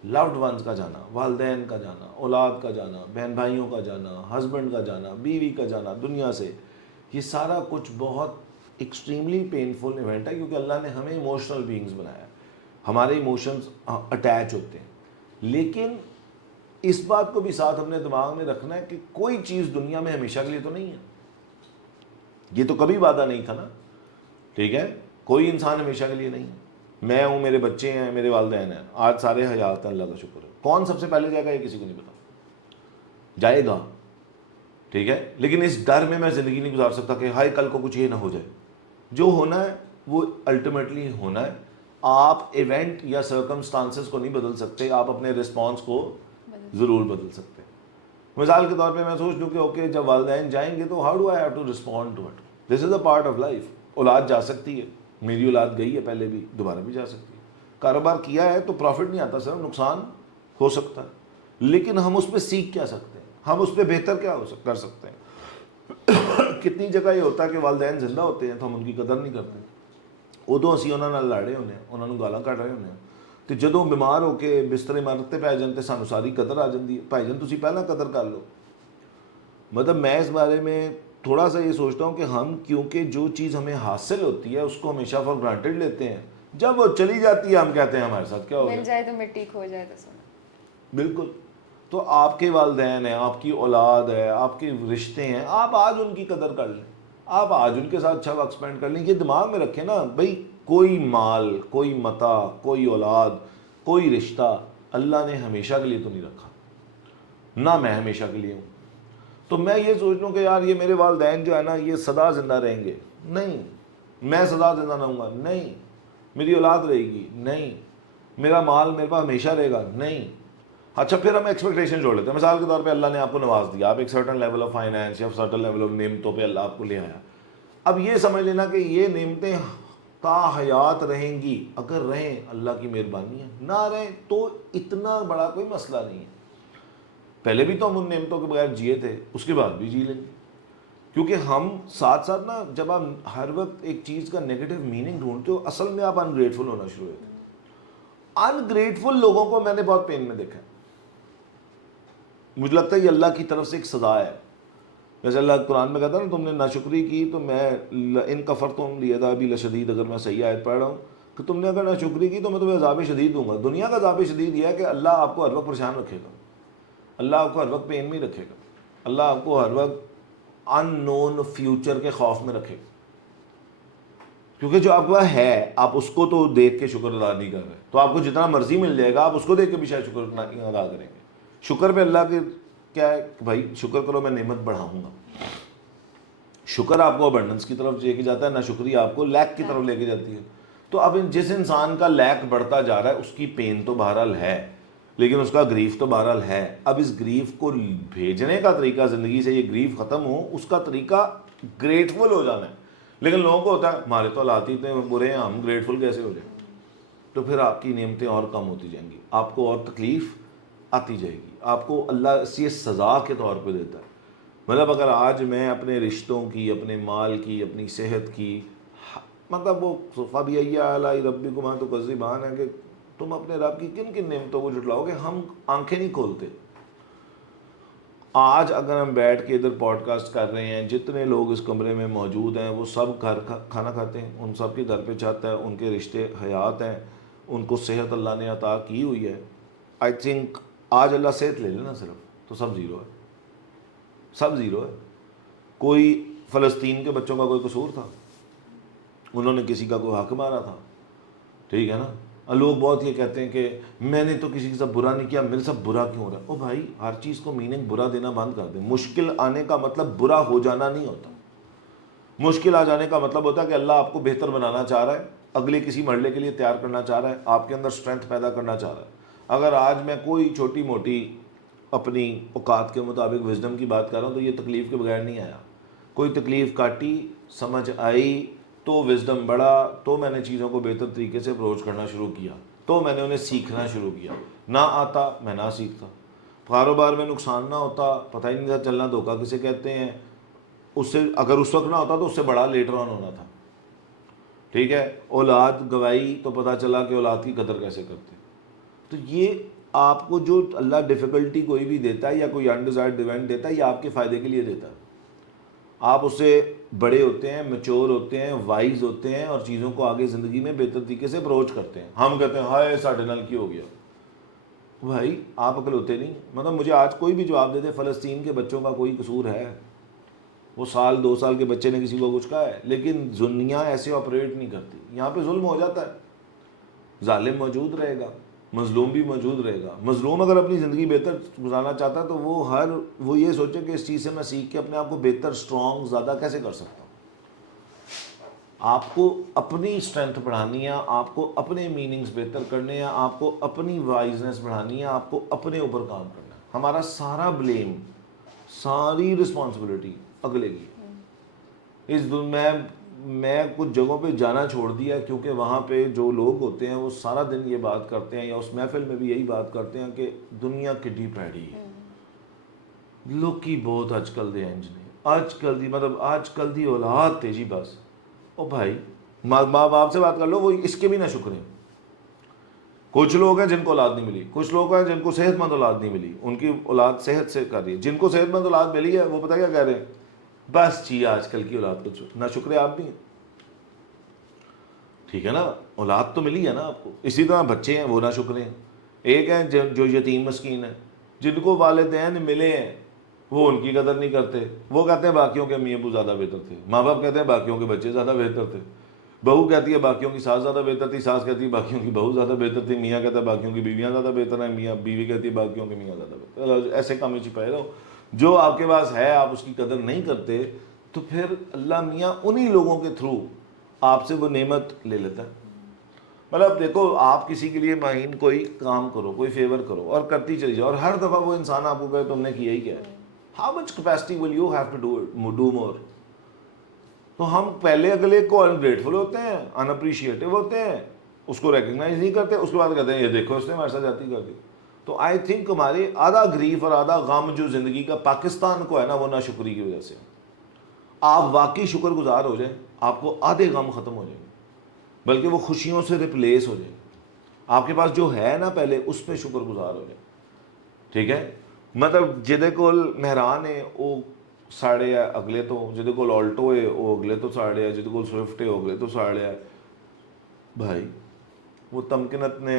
لوڈ ونس کا جانا, والدین کا جانا, اولاد کا جانا, بہن بھائیوں کا جانا, ہسبینڈ کا جانا, بیوی کا جانا دنیا سے, یہ سارا کچھ بہت ایکسٹریملی پینفل ایونٹ ہے, کیونکہ اللہ نے ہمیں ایموشنل بینگز بنایا ہے, ہمارے ایموشنز اٹیچ ہوتے ہیں. لیکن اس بات کو بھی ساتھ ہم نے دماغ میں رکھنا ہے کہ کوئی چیز دنیا میں ہمیشہ کے لیے تو نہیں ہے, یہ تو کبھی وعدہ نہیں تھا نا, ٹھیک ہے. کوئی انسان ہمیشہ کے لیے نہیں ہے. میں ہوں, میرے بچے ہیں, میرے والدین ہیں, آج سارے حیات ہیں, اللہ کا شکر ہے. کون سب سے پہلے جائے گا یہ کسی کو نہیں پتا, جائے گا, ٹھیک ہے. لیکن اس ڈر میں زندگی نہیں گزار سکتا کہ ہائے کل کو کچھ یہ نہ ہو جائے. جو ہونا ہے وہ الٹیمیٹلی ہونا ہے. آپ ایونٹ یا سرکمسٹانسز کو نہیں بدل سکتے, آپ اپنے رسپانس کو ضرور بدل سکتے ہیں. مثال کے طور پہ میں سوچ لوں کہ اوکے جب والدین جائیں گے تو how do I have to respond to it. This is a part of life. اولاد جا سکتی ہے, میری اولاد گئی ہے پہلے بھی, دوبارہ بھی جا سکتی ہے. کاروبار کیا ہے تو پروفٹ نہیں آتا, صرف نقصان ہو سکتا ہے, لیکن ہم اس پہ سیکھ کیا سکتے ہیں, ہم اس پہ بہتر کیا کر سکتے ہیں. کتنی جگہ یہ ہوتا ہے کہ والدین زندہ ہوتے ہیں تو ہم ان کی قدر نہیں کرتے, ادو اسی انہوں نے لڑے ہونے, انہوں نے گالاں کٹ رہے ہونے, تو جدوں بیمار ہو کے بسترے مرتے پی جان تے سانو ساری قدر آ جاتی ہے. بھائی جان تسی پہلا قدر کر لو. مطلب میں اس بارے میں تھوڑا سا یہ سوچتا ہوں کہ ہم کیونکہ جو چیز ہمیں حاصل ہوتی ہے اس کو ہمیشہ فار گرانٹیڈ لیتے ہیں, جب وہ چلی جاتی ہے ہم کہتے ہیں ہمارے ساتھ کیا ہو گیا, مل جائے تو مٹی, کھو جائے تو سونا. بالکل. تو آپ کے والدین ہیں, آپ کی اولاد ہے, آپ کے رشتے ہیں, آپ آج ان کی قدر کر لیں, آپ آج ان کے ساتھ اچھا وقت اسپینڈ کر لیں. یہ دماغ میں رکھیں نا بھائی, کوئی مال, کوئی متاع, کوئی اولاد, کوئی رشتہ اللہ نے ہمیشہ کے لیے تو نہیں رکھا, نہ میں ہمیشہ کے لیے ہوں. تو میں یہ سوچ لوں کہ یار یہ میرے والدین جو ہے نا یہ سدا زندہ رہیں گے, نہیں. میں سدا زندہ رہوں گا, نہیں. میری اولاد رہے گی, نہیں. میرا مال میرے پاس ہمیشہ رہے گا, نہیں. اچھا پھر ہم ایکسپیکٹیشن جوڑ لیتے ہیں. مثال کے طور پہ اللہ نے آپ کو نواز دیا, آپ ایک سرٹن لیول آف فائنینس یا سرٹن لیول آف نعمتوں پہ اللہ آپ کو لے آیا. اب یہ سمجھ لینا کہ یہ نعمتیں تا حیات رہیں گی, اگر رہیں اللہ کی مہربانی ہے, نہ رہیں تو اتنا بڑا کوئی مسئلہ نہیں ہے. پہلے بھی تو ہم ان نعمتوں کے بغیر جیے تھے, اس کے بعد بھی جی لیں گے. کیونکہ ہم ساتھ ساتھ نا جب آپ ہر وقت ایک چیز کا نیگیٹو میننگ ڈھونڈتے ہو, اصل میں آپ انگریٹفل ہونا شروع ہوتے ہیں. انگریٹفل لوگوں کو میں نے بہت پین میں دیکھا ہے. مجھے لگتا ہے یہ اللہ کی طرف سے ایک سزا ہے. جیسے اللہ قرآن میں کہتا ہے نا, تم نے ناشکری کی تو میں ان کفرتم بعذابی لشدید, اگر میں صحیح آیت پڑھ رہا ہوں کہ تم نے اگر ناشکری کی تو میں تمہیں عذاب شدید دوں گا. دنیا کا عذاب شدید یہ ہے کہ اللہ آپ کو ہر وقت پریشان رکھے گا, اللہ آپ کو ہر وقت پین میں ہی رکھے گا, اللہ آپ کو ہر وقت ان نون فیوچر کے خوف میں رکھے گا. کیونکہ جو آپ کا ہے آپ اس کو تو دیکھ کے شکر ادا نہیں کر رہے, تو آپ کو جتنا مرضی مل جائے گا آپ اس کو دیکھ کے بھی شاید شکر ادا کریں گے. شکر پہ اللہ کے کیا ہے کہ بھائی شکر کرو میں نعمت بڑھاؤں گا. شکر آپ کو ابنڈنس کی طرف لے کے جاتا ہے, نہ شکریہ آپ کو لیک کی طرف لے کے جاتی ہے. تو اب جس انسان کا لیک بڑھتا جا رہا ہے اس کی پین تو بہرحال ہے, لیکن اس کا گریف تو بہرحال ہے. اب اس گریف کو بھیجنے کا طریقہ, زندگی سے یہ گریف ختم ہو اس کا طریقہ گریٹفل ہو جانا ہے. لیکن لوگوں کو ہوتا ہے ہمارے تو حالات ہی اتنے برے ہیں, ہم گریٹفل کیسے ہو جائیں. تو پھر آپ کی نعمتیں اور کم ہوتی جائیں گی, آپ کو اور تکلیف آتی جائے گی. آپ کو اللہ یہ سزا کے طور پہ دیتا ہے. مطلب اگر آج میں اپنے رشتوں کی, اپنے مال کی, اپنی صحت کی, مطلب وہ فَبِأَيِّ آلَاءِ رَبِّكُمَا تُكَذِّبَانِ ہے کہ تم اپنے رب کی کن کن نعمتوں کو جھٹلاؤ گے, ہم آنکھیں نہیں کھولتے. آج اگر ہم بیٹھ کے ادھر پوڈ کاسٹ کر رہے ہیں, جتنے لوگ اس کمرے میں موجود ہیں وہ سب گھر کھانا کھاتے ہیں, ان سب کے گھر پہ چھت ہے, ان کے رشتے حیات ہیں, ان کو صحت اللہ نے عطا کی ہوئی ہے. آئی تھنک آج اللہ صحت لے لے نا صرف تو سب زیرو ہے, سب زیرو ہے. کوئی فلسطین کے بچوں کا کوئی قصور تھا, انہوں نے کسی کا کوئی حق مارا تھا, ٹھیک ہے نا. لوگ بہت یہ کہتے ہیں کہ میں نے تو کسی کے ساتھ برا نہیں کیا, میرے ساتھ برا کیوں ہو رہا ہے. او بھائی ہر چیز کو میننگ برا دینا بند کر دیں. مشکل آنے کا مطلب برا ہو جانا نہیں ہوتا. مشکل آ جانے کا مطلب ہوتا ہے کہ اللہ آپ کو بہتر بنانا چاہ رہا ہے, اگلے کسی مرحلے کے لیے تیار کرنا چاہ رہا ہے, آپ کے اندر اسٹرینتھ پیدا کرنا چاہ رہا ہے. اگر آج میں کوئی چھوٹی موٹی اپنی اوقات کے مطابق وزڈم کی بات کر رہا ہوں تو یہ تکلیف کے بغیر نہیں آیا. کوئی تکلیف کاٹی, سمجھ آئی تو وزڈم بڑھا, تو میں نے چیزوں کو بہتر طریقے سے اپروچ کرنا شروع کیا, تو میں نے انہیں سیکھنا شروع کیا. نہ آتا میں نہ سیکھتا. کاروبار میں نقصان نہ ہوتا, پتہ ہی نہیں تھا چلنا دھوکہ کسے کہتے ہیں, اس سے اگر اس وقت نہ ہوتا تو اس سے بڑا لیٹر آن ہونا تھا, ٹھیک ہے. اولاد گوائی تو پتہ چلا کہ اولاد کی قدر کیسے کرتے. تو یہ آپ کو جو اللہ ڈیفیکلٹی کوئی بھی دیتا ہے یا کوئی انڈیزائرڈ ایونٹ دیتا ہے, یہ آپ کے فائدے کے لیے دیتا ہے. آپ اس سے بڑے ہوتے ہیں, میچور ہوتے ہیں, وائز ہوتے ہیں, اور چیزوں کو آگے زندگی میں بہتر طریقے سے اپروچ کرتے ہیں. ہم کہتے ہیں ہائے ساڑھے نال کی ہو گیا. بھائی آپ عقل ہوتے نہیں. مطلب مجھے آج کوئی بھی جواب دے دے فلسطین کے بچوں کا کوئی قصور ہے, وہ 2 سال کے بچے نے کسی کو کچھ کہا ہے, لیکن دنیا ایسے آپریٹ نہیں کرتی. یہاں پہ ظلم ہو جاتا ہے, ظالم موجود رہے گا, مظلوم بھی موجود رہے گا. مظلوم اگر اپنی زندگی بہتر گزارنا چاہتا ہے تو وہ یہ سوچے کہ اس چیز سے میں سیکھ کے اپنے آپ کو بہتر, اسٹرانگ, زیادہ کیسے کر سکتا ہوں. آپ کو اپنی اسٹرینتھ بڑھانی ہے, آپ کو اپنے میننگز بہتر کرنے ہیں, آپ کو اپنی وائزنس بڑھانی ہے, آپ کو اپنے اوپر کام کرنا ہے. ہمارا سارا بلیم, ساری رسپانسبلٹی اگلے کی. اس میں کچھ جگہوں پہ جانا چھوڑ دیا کیونکہ وہاں پہ جو لوگ ہوتے ہیں وہ سارا دن یہ بات کرتے ہیں, یا اس محفل میں بھی یہی بات کرتے ہیں کہ دنیا کڈی پیڑی ہے. لوگ کی بہت آج کل دے انج نے, آج کل دی مطلب آج کل دی اولاد تے جی بس. او بھائی ماں باپ سے بات کر لو, وہ اس کے بھی نہ شکر ہیں. کچھ لوگ ہیں جن کو اولاد نہیں ملی, کچھ لوگ ہیں جن کو صحت مند اولاد نہیں ملی, ان کی اولاد صحت سے کر رہی ہے. جن کو صحت مند اولاد ملی ہے وہ پتہ کیا کہہ رہے ہیں, بس جی آج کل کی اولاد کو نہ شکر آپ بھی ہیں. ٹھیک ہے نا, اولاد تو ملی ہے نا آپ کو. اسی طرح بچے ہیں وہ نہ شکر ہیں. ایک ہیں جو یتیم مسکین ہیں, جن کو والدین ملے ہیں وہ ان کی قدر نہیں کرتے. وہ کہتے ہیں باقیوں کے امی ابو زیادہ بہتر تھے, ماں باپ کہتے ہیں باقیوں کے بچے زیادہ بہتر تھے, بہو کہتی ہے باقیوں کی ساس زیادہ بہتر تھی, ساس کہتی ہے باقیوں کی بہو زیادہ بہتر تھی, میاں کہتا ہے باقیوں کی بیویاں زیادہ بہتر ہیں, میاں بیوی کہتی ہے باقیوں کے میاں زیادہ بہتر. ایسے کام میں چھپائے رہو. جو آپ کے پاس ہے آپ اس کی قدر نہیں کرتے, تو پھر اللہ میاں انہی لوگوں کے تھرو آپ سے وہ نعمت لے لیتا ہے. مطلب دیکھو آپ کسی کے لیے مہین کوئی کام کرو, کوئی فیور کرو اور کرتی چلی جاؤ, اور ہر دفعہ وہ انسان آپ کو کہے تم نے کیا ہی کیا ہے, how much capacity will you have to do more. تو ہم پہلے اگلے کو انگریٹفل ہوتے ہیں, ان اپریشیٹو ہوتے ہیں, اس کو ریکگنائز نہیں کرتے, اس کے بعد کہتے ہیں یہ دیکھو اس نے ہمارے ساتھ جاتی کر دی. تو آئی تھنک ہمارے آدھا گریف اور آدھا غم جو زندگی کا پاکستان کو ہے نا, وہ ناشکری کی وجہ سے. آپ واقعی شکر گزار ہو جائیں, آپ کو آدھے غم ختم ہو جائیں گے, بلکہ وہ خوشیوں سے ریپلیس ہو جائیں گے. آپ کے پاس جو ہے نا پہلے, اس پہ شکر گزار ہو جائیں. ٹھیک ہے, مطلب جہدے کول مہران ہے وہ ساڑے ہے اگلے تو, جہدے کول آلٹو ہے وہ اگلے تو ساڑے ہے, جہدے کول سوئفٹ ہے وہ اگلے تو ساڑے ہے. بھائی وہ تمکنت نے,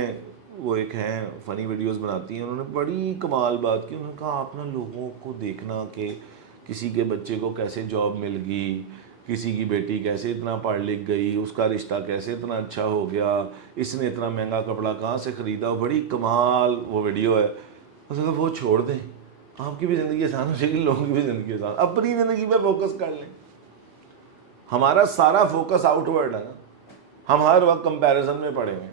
وہ ایک ہیں فنی ویڈیوز بناتی ہیں, انہوں نے بڑی کمال بات کی. انہوں نے کہا آپ نا لوگوں کو دیکھنا کہ کسی کے بچے کو کیسے جاب مل گئی, کسی کی بیٹی کیسے اتنا پڑھ لکھ گئی, اس کا رشتہ کیسے اتنا اچھا ہو گیا, اس نے اتنا مہنگا کپڑا کہاں سے خریدا, بڑی کمال وہ ویڈیو ہے. اس نے کہا وہ چھوڑ دیں, آپ کی بھی زندگی آسان ہو جائے گی, لوگوں کی بھی زندگی آسان, اپنی زندگی پہ فوکس کر لیں. ہمارا سارا فوکس آؤٹ ورڈ ہے نا, ہم ہر وقت کمپیریزن میں پڑے ہوئے ہیں.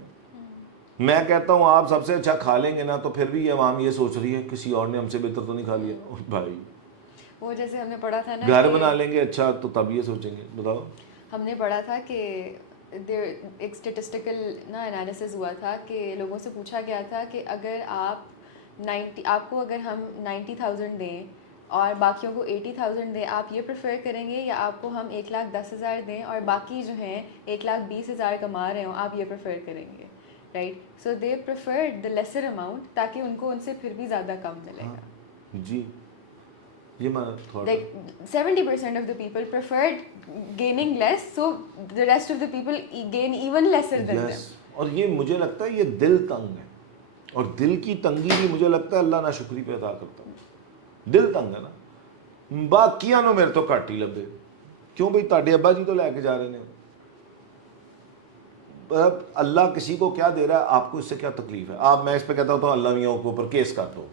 میں کہتا ہوں آپ سب سے اچھا کھا لیں گے نا, تو پھر بھی یہ عوام یہ سوچ رہی ہے کسی اور نے ہم سے بہتر تو نہیں کھا لیا. بھائی وہ جیسے ہم نے پڑھا تھا نا, گھر بنا لیں گے اچھا تو تب یہ سوچیں گے. بتاؤ. ہم نے پڑھا تھا کہ ایک اسٹیٹسٹیکل نا انالیسس ہوا تھا کہ لوگوں سے پوچھا گیا تھا کہ اگر آپ کو اگر ہم 90,000 دیں اور باقیوں کو 80,000 دیں, آپ یہ پریفر کریں گے یا آپ کو ہم 1,10,000 دیں اور باقی جو ہیں 1,20,000 کما رہے ہوں, آپ یہ پریفر کریں گے, right? So they preferred the lesser amount تاکہ ان کو ان سے پھر بھی زیادہ کم ملے گا. جی یہ ہمارا تھاٹ ہے. Like 70% of the people preferred gaining less, so the rest of the people gain even lesser than them. اور یہ مجھے لگتا ہے یہ دل تنگ ہے, اور دل کی تنگی بھی مجھے لگتا ہے اللہ ناشکری پہ ادا کرتا ہوں. دل تنگ ہے نا, باقیاں نو میرے تو گھٹ ہی لبے, کیوں بھائی تاڈے ابا جی تو لے کے جا رہے ہیں. اللہ کسی کو کیا دے رہا ہے, آپ کو اس سے کیا تکلیف ہے. آپ, میں اس پہ کہتا ہوں اللہ میاں کے اوپر کیس کر دو,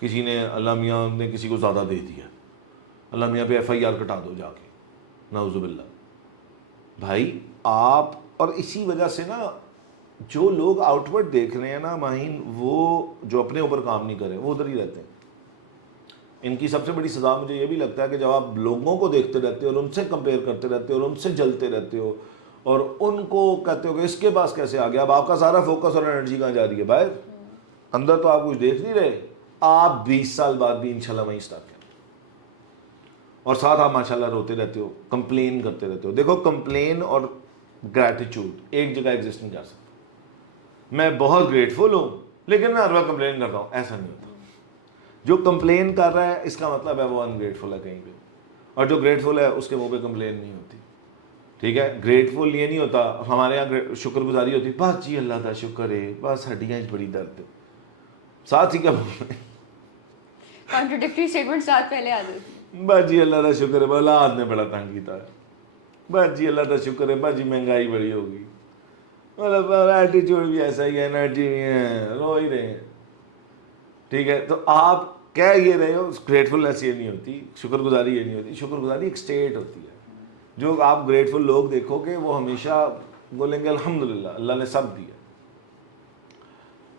کسی نے اللہ میاں نے کسی کو زیادہ دے دیا, اللہ میاں پہ FIR کٹا دو جا کے, نعوذ باللہ. بھائی آپ, اور اسی وجہ سے نا جو لوگ آؤٹ ورڈ دیکھ رہے ہیں نا ماہین, وہ جو اپنے اوپر کام نہیں کرے وہ ادھر ہی رہتے ہیں. ان کی سب سے بڑی سزا مجھے یہ بھی لگتا ہے کہ جب آپ لوگوں کو دیکھتے رہتے ہو اور ان سے کمپیئر کرتے رہتے ہو اور ان سے جلتے رہتے ہو اور ان کو کہتے ہو کہ اس کے پاس کیسے آ گیا, اب آپ کا سارا فوکس اور انرجی کہاں جا رہی ہے باہر, اندر تو آپ کچھ دیکھ نہیں رہے. آپ 20 سال بعد بھی انشاءاللہ وہیں اسٹارٹ کریں, اور ساتھ آپ ماشاءاللہ روتے رہتے ہو, کمپلین کرتے رہتے ہو. دیکھو کمپلین اور گریٹیچیوڈ ایک جگہ ایگزسٹ نہیں کر سکتا. میں بہت گریٹفل ہوں لیکن میں ہر وقت کمپلین کرتا ہوں, ایسا نہیں ہوتا. جو کمپلین کر رہا ہے اس کا مطلب ہے وہ انگریٹفل ہے کہیں پہ, اور جو گریٹفل ہے اس کے منہ پہ کمپلین نہیں ہوتی. ٹھیک ہے, گریٹفل یہ نہیں ہوتا. ہمارے یہاں شکر گزاری ہوتی, بس جی اللہ کا شکر ہے, بس ہڈیاں بڑی درد ہے, ساتھ ہی کیا بول رہے ہیں, Contradictory statements ساتھ پہلے آ جاتی. بس جی اللہ کا شکر ہے, بولا آج نے بڑا تنگ کیتا ہے, بس جی اللہ کا شکر ہے, بس جی مہنگائی بڑی ہوگی, مطلب ایٹیچیوڈ بھی ایسا ہی ہے, انرجی بھی ہے, رو ہی رہے ہیں. ٹھیک ہے, تو آپ کہہ یہ رہے ہو, گریٹفلنس یہ نہیں ہوتی, شکر گزاری یہ نہیں ہوتی. شکر گزاری ایک اسٹیٹ ہوتی ہے. جو آپ گریٹفل لوگ دیکھو گے وہ ہمیشہ بولیں گے الحمدللہ اللہ نے سب دیا.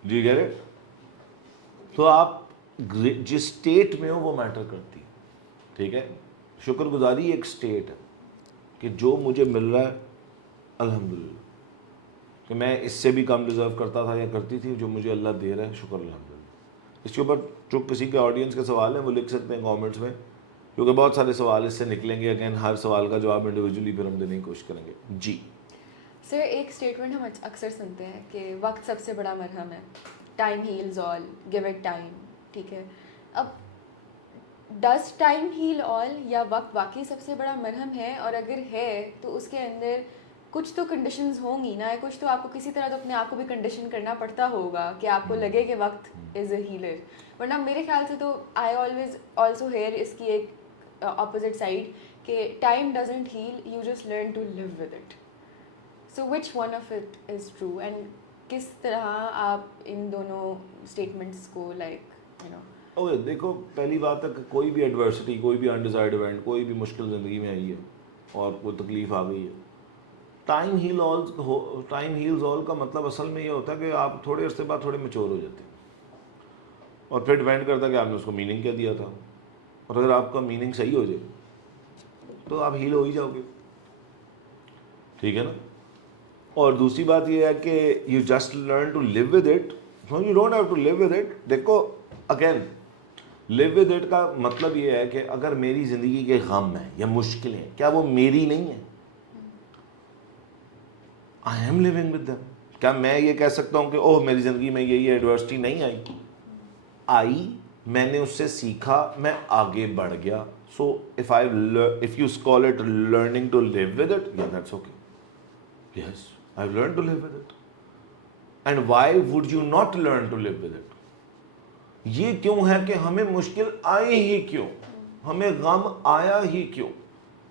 جی کہہ رہے, تو آپ جس اسٹیٹ میں ہو وہ میٹر کرتی ہے. ٹھیک ہے, شکر گزاری ایک اسٹیٹ ہے کہ جو مجھے مل رہا ہے الحمدللہ, کہ میں اس سے بھی کم ڈیزرو کرتا تھا یا کرتی تھی, جو مجھے اللہ دے رہا ہے شکر الحمدللہ. اس کے اوپر جو کسی کے آڈینس کے سوال ہیں وہ لکھ سکتے ہیں کامنٹس میں, کیونکہ بہت سارے سوال اس سے نکلیں گے. اگین ہر سوال کا جواب انڈیویجولی پھر ہم دینے کی کوشش کریں گے. جی سر, ایک اسٹیٹمنٹ ہم اکثر سنتے ہیں کہ وقت سب سے بڑا مرہم ہے, time heals all, give it time. ٹھیک ہے, اب ڈز ٹائم ہیل آل, یا وقت واقعی سب سے بڑا مرہم ہے, اور اگر ہے تو اس کے اندر کچھ تو کنڈیشنز ہوں گی نا, کچھ تو آپ کو کسی طرح تو اپنے آپ کو بھی کنڈیشن کرنا پڑتا ہوگا کہ آپ کو لگے کہ وقت از اے ہیلر. ورنہ میرے خیال سے تو آئی آلویز آلسو ہیئر اس کی ایک اپوزٹ سائڈ کہ time doesn't heal, you just learn to live with it. So which one of it is true, and کس طرح آپ ان دونوں اسٹیٹمنٹس کو لائک یو نو. اوکے, دیکھو پہلی بات ہے کہ کوئی بھی ایڈورسٹی, کوئی بھی انڈیزائرڈ ایونٹ, کوئی بھی مشکل زندگی میں آئی ہے اور کوئی تکلیف آ گئی ہے, ٹائم ہیلز آل کا مطلب اصل میں یہ ہوتا ہے کہ آپ تھوڑے عرصے بعد تھوڑے میچور ہو جاتے ہیں, اور پھر ڈیپینڈ کرتا ہے کہ آپ نے اس کو میننگ کیا دیا تھا, اور اگر آپ کا میننگ صحیح ہو جائے تو آپ ہیل ہو ہی جاؤ گے, ٹھیک ہے نا. اور دوسری بات یہ ہے کہ you just learn to live with it, you don't have to live with it. دیکھو اگین, لیو ود اٹ کا مطلب یہ ہے کہ اگر میری زندگی کے غم ہیں یا مشکلیں, کیا وہ میری نہیں ہیں؟ I am living with them. کیا میں یہ کہہ سکتا ہوں کہ اوہ میری زندگی میں یہ ایڈورسٹی نہیں آئی, میں نے اس سے سیکھا, میں آگے بڑھ گیا. سو if you call it learning to live with it, yeah, that's okay. Yes, I've learned to live with it. And why would you not learn to live with it? یہ کیوں ہے کہ ہمیں مشکل آئی ہی کیوں, ہمیں غم آیا ہی کیوں؟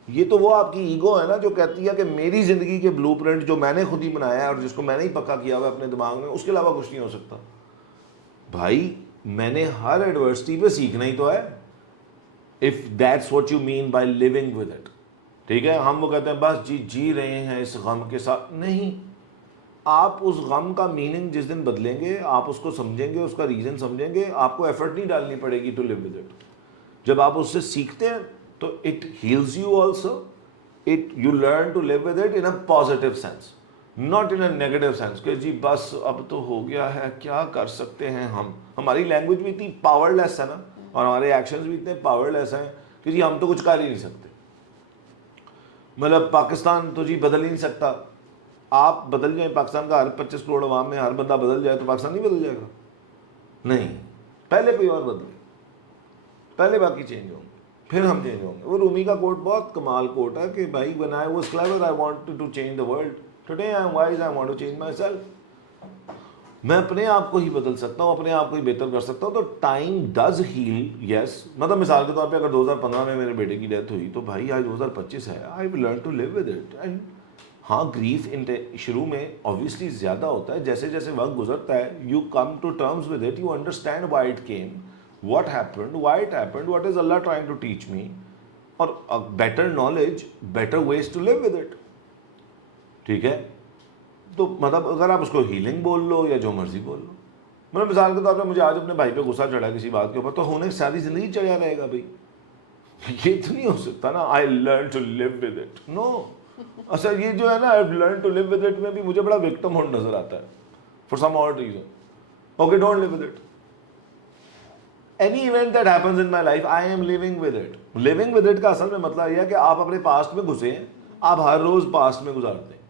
یہ تو وہ آپ کی ایگو ہے نا جو کہتی ہے کہ میری زندگی کے بلو پرنٹ جو میں نے خود ہی بنایا ہے اور جس کو میں نے ہی پکا کیا ہوا اپنے دماغ میں, اس کے علاوہ کچھ نہیں ہو سکتا. بھائی میں نے ہر ایڈورسٹی پہ سیکھنا ہی تو ہے, if that's what you mean by living with it. ٹھیک ہے, ہم وہ کہتے ہیں بس جی رہے ہیں اس غم کے ساتھ. نہیں, آپ اس غم کا میننگ جس دن بدلیں گے, آپ اس کو سمجھیں گے, اس کا ریزن سمجھیں گے, آپ کو ایفرٹ نہیں ڈالنی پڑے گی ٹو لیو ود اٹ. جب آپ اس سے سیکھتے ہیں تو it heals you also, you learn to live with it in a positive sense, not in a negative sense کہ جی بس اب تو ہو گیا ہے, کیا کر سکتے ہیں ہم. ہماری لینگویج بھی اتنی پاور لیس ہے نا, اور ہمارے ایکشنز بھی اتنے پاور لیس ہیں کہ جی ہم تو کچھ کر ہی نہیں سکتے. مطلب پاکستان تو جی بدل ہی نہیں سکتا. آپ بدل جائیں, پاکستان کا ہر 25 کروڑ عوام میں ہر بندہ بدل جائے تو پاکستان نہیں بدل جائے گا. نہیں, پہلے کوئی اور بدلے, پہلے باقی چینج ہوں گے, پھر ہم چینج ہوں گے. وہ رومی کا کوٹ بہت کمال کوٹ ہے کہ بھائی when I was clever I wanted to change the world, today I am wise I want to change myself. میں اپنے آپ کو ہی بدل سکتا ہوں, اپنے آپ کو ہی بہتر کر سکتا ہوں. تو ٹائم ڈز ہیل, یس. مطلب مثال کے طور پہ اگر 2015 میں میرے بیٹے کی ڈیتھ ہوئی تو بھائی آج 2025 ہے, I will learn to live with it. And ہاں گریف شروع میں obviously زیادہ ہوتا ہے, جیسے جیسے وقت گزرتا ہے you come to terms with it, you understand why it came, what happened, why it happened, what is Allah trying to teach me, اور better knowledge, better ways to live with it. ٹھیک ہے, تو مطلب اگر آپ اس کو healing بول لو یا جو مرضی بول لو. مطلب مثال کے طور پہ مجھے آج اپنے بھائی پہ غصہ چڑھا کسی بات کے اوپر, تو ہونے ساری زندگی چڑھا رہے گا بھائی, یہ تو نہیں ہو سکتا نا. I learn to live with it. No. اچھا یہ جو ہے نا I learn to live with it میں بھی مجھے بڑا وکٹم ہوڈ نظر آتا ہے for some odd reason. Okay, don't live with it. Any event that happens in my life, I am living with it. Living with it کا اصل میں مطلب یہ ہے کہ آپ اپنے پاسٹ میں گھسے ہیں, آپ ہر روز پاسٹ میں گزارتے ہیں.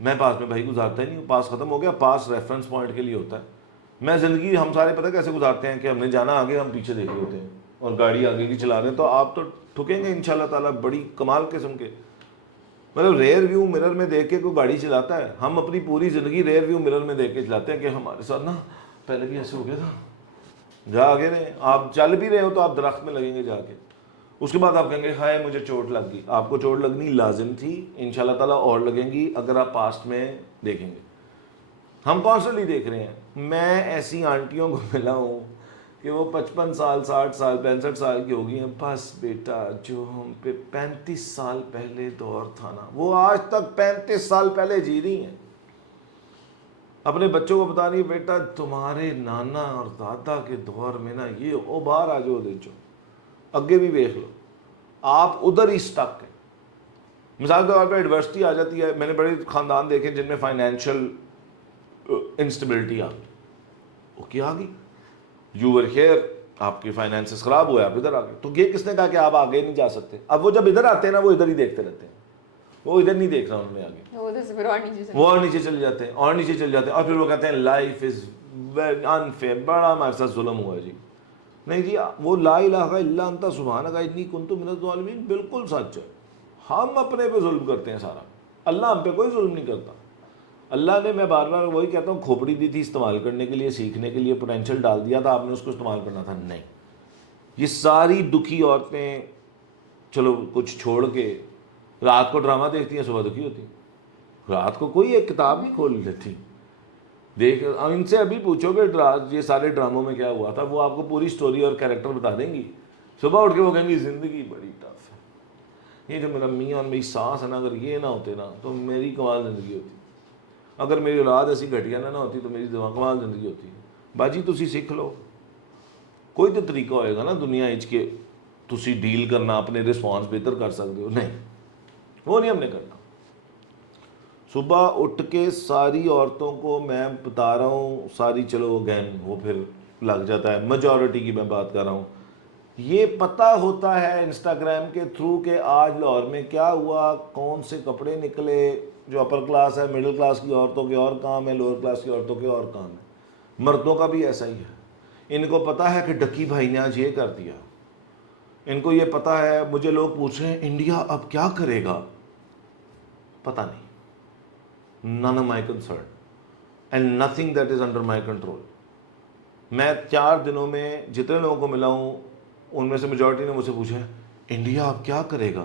میں پاسٹ میں بھائی گزارتا ہی نہیں ہوں, پاسٹ ختم ہو گیا, پاسٹ ریفرنس پوائنٹ کے لیے ہوتا ہے. میں زندگی ہم سارے پتہ کیسے گزارتے ہیں کہ ہم نے جانا آگے, ہم پیچھے دیکھ رہے ہوتے ہیں اور گاڑی آگے کی چلا رہے ہیں, تو آپ تو ٹھکیں گے انشاءاللہ تعالیٰ بڑی کمال قسم کے. مطلب ریئر ویو مرر میں دیکھ کے کوئی گاڑی چلاتا ہے, ہم اپنی پوری زندگی ریئر ویو مرر میں دیکھ کے چلاتے ہیں کہ ہمارے ساتھ نا پہلے بھی ایسے ہو گیا تھا. جا آگے رہے, آپ چل بھی رہے ہو تو آپ درخت میں لگیں گے جا کے, اس کے بعد آپ کہیں گے ہائے مجھے چوٹ لگ گئی. آپ کو چوٹ لگنی لازم تھی, انشاءاللہ تعالیٰ اور لگیں گی اگر آپ پاسٹ میں دیکھیں گے. ہم کانسٹنٹلی دیکھ رہے ہیں. میں ایسی آنٹیوں کو ملا ہوں کہ وہ 55 سال 60 سال 65 سال کی ہو گئی ہیں, بس بیٹا جو ہم پہ 35 سال پہلے دور تھا نا, وہ آج تک 35 سال پہلے جی رہی ہیں. اپنے بچوں کو بتا رہی ہے بیٹا تمہارے نانا اور دادا کے دور میں نا یہ او باہر آ جاؤ دے جو اگے بھی دیکھ لو, آپ ادھر ہی اسٹک ہیں. مثال کے طور پہ ایڈورسٹی آ جاتی ہے. میں نے بڑے خاندان دیکھے جن میں فائنینشیل انسٹیبلٹی آ گئی. وہ کیا آ گئی, یو ور ہیئر, آپ کی فائنینسز خراب ہوئے, آپ ادھر آ گئے. تو یہ کس نے کہا کہ آپ آگے نہیں جا سکتے؟ اب وہ جب ادھر آتے ہیں نا وہ ادھر ہی دیکھتے رہتے ہیں, وہ ادھر نہیں دیکھ رہا ان میں آگے, وہ اور نیچے چلے جاتے ہیں اور نیچے چل جاتے ہیں, اور پھر وہ کہتے ہیں لائف از ویری انفیئر, بڑا ہمارے ساتھ ظلم ہوا ہے. جی نہیں جی, وہ لا الہ الا انت سبحانک انی کنت من الظالمین بالکل سچ ہے. ہم اپنے پہ ظلم کرتے ہیں سارا, اللہ ہم پہ کوئی ظلم نہیں کرتا. اللہ نے, میں بار بار وہی کہتا ہوں, کھوپڑی دی تھی استعمال کرنے کے لیے, سیکھنے کے لیے, پوٹینشیل ڈال دیا تھا, آپ نے اس کو استعمال کرنا تھا. نہیں, یہ ساری دکھی عورتیں چلو کچھ چھوڑ کے رات کو ڈرامہ دیکھتی ہیں, صبح دکھی ہوتی ہیں. رات کو کوئی ایک کتاب نہیں کھول لیتی. دیکھ ان سے ابھی پوچھو کہ یہ سارے ڈراموں میں کیا ہوا تھا, وہ آپ کو پوری سٹوری اور کیریکٹر بتا دیں گی. صبح اٹھ کے وہ کہیں گی زندگی بڑی ٹف ہے, یہ جو میرا میاں اور میری ساس ہے نا, اگر یہ نہ ہوتے نا تو میری کمال زندگی ہوتی. اگر میری اولاد ایسی گھٹیا نہ ہوتی تو میری کمال زندگی ہوتی. باجی تسی سیکھ لو, کوئی تو طریقہ ہوئے گا نا دنیا اچ کے تسی ڈیل کرنا, اپنے رسپانس بہتر کر سکتے ہو. نہیں, وہ نہیں ہم نے کرنا. صبح اٹھ کے ساری عورتوں کو میں بتا رہا ہوں, ساری چلو اگین وہ پھر لگ جاتا ہے, میجورٹی کی میں بات کر رہا ہوں, یہ پتہ ہوتا ہے انسٹاگرام کے تھرو کہ آج لاہور میں کیا ہوا, کون سے کپڑے نکلے. جو اپر کلاس ہے, مڈل کلاس کی عورتوں کے اور کام ہے, لوور کلاس کی عورتوں کے اور کام ہے. مردوں کا بھی ایسا ہی ہے. ان کو پتہ ہے کہ ڈکی بھائی نے آج یہ کر دیا. ان کو یہ پتہ ہے. مجھے لوگ پوچھ رہے ہیں انڈیا اب کیا کرے گا, پتہ نہیں. none of my concern and nothing that is under my control. میں 4 دنوں میں جتنے لوگوں کو ملا ہوں ان میں سے میجورٹی نے مجھ سے پوچھا انڈیا اب کیا کرے گا.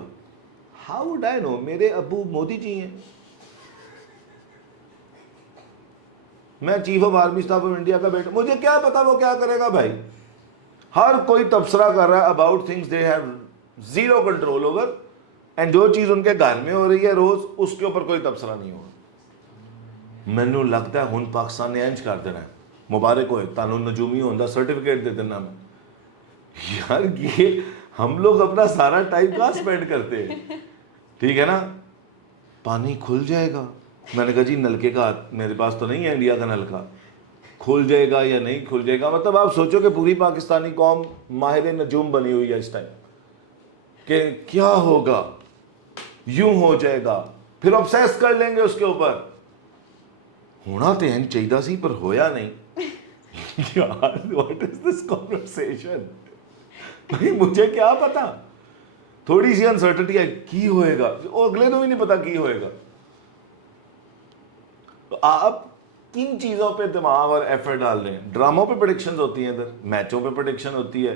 How would I know؟ میرے ابو مودی جی ہیں, میں chief of army staff of India کا بیٹا, مجھے کیا پتا وہ کیا کرے گا بھائی. ہر کوئی تبصرہ کر رہا ہے about things they have zero control over, and جو چیز ان کے گھر میں ہو رہی ہے روز اس کے اوپر کوئی تبصرہ نہیں ہوگا. مینوں لگتا ہے ہن پاکستان نے انج کر دینا ہے, مبارک ہوئے تانوں نجومی ہوندا سرٹیفکیٹ دے دینا میں. یار یہ ہم لوگ اپنا سارا ٹائم کہاں اسپینڈ کرتے ہیں, ٹھیک ہے نا. پانی کھل جائے گا, میں نے کہا جی نلکے کا میرے پاس تو نہیں ہے انڈیا کا نلکا, کھل جائے گا یا نہیں کھل جائے گا. مطلب آپ سوچو کہ پوری پاکستانی قوم ماہر نجوم بنی ہوئی ہے اس ٹائم کہ کیا ہوگا, یوں ہو جائے گا, پھر obsess کر لیں گے اس کے اوپر. ہونا تو این چاہیے سی پر ہویا نہیں. یار what is this conversation؟ بھائی مجھے کیا پتا, تھوڑی سی انسرٹنٹی ہے کی ہوئے گا, وہ اگلے کو بھی نہیں پتا کی ہوئے گا. تو آپ کن چیزوں پہ دماغ اور ایفرٹ ڈال رہے ہیں؟ ڈراموں پہ پریڈکشنز ہوتی ہیں, ادھر میچوں پہ پریڈکشن ہوتی ہے,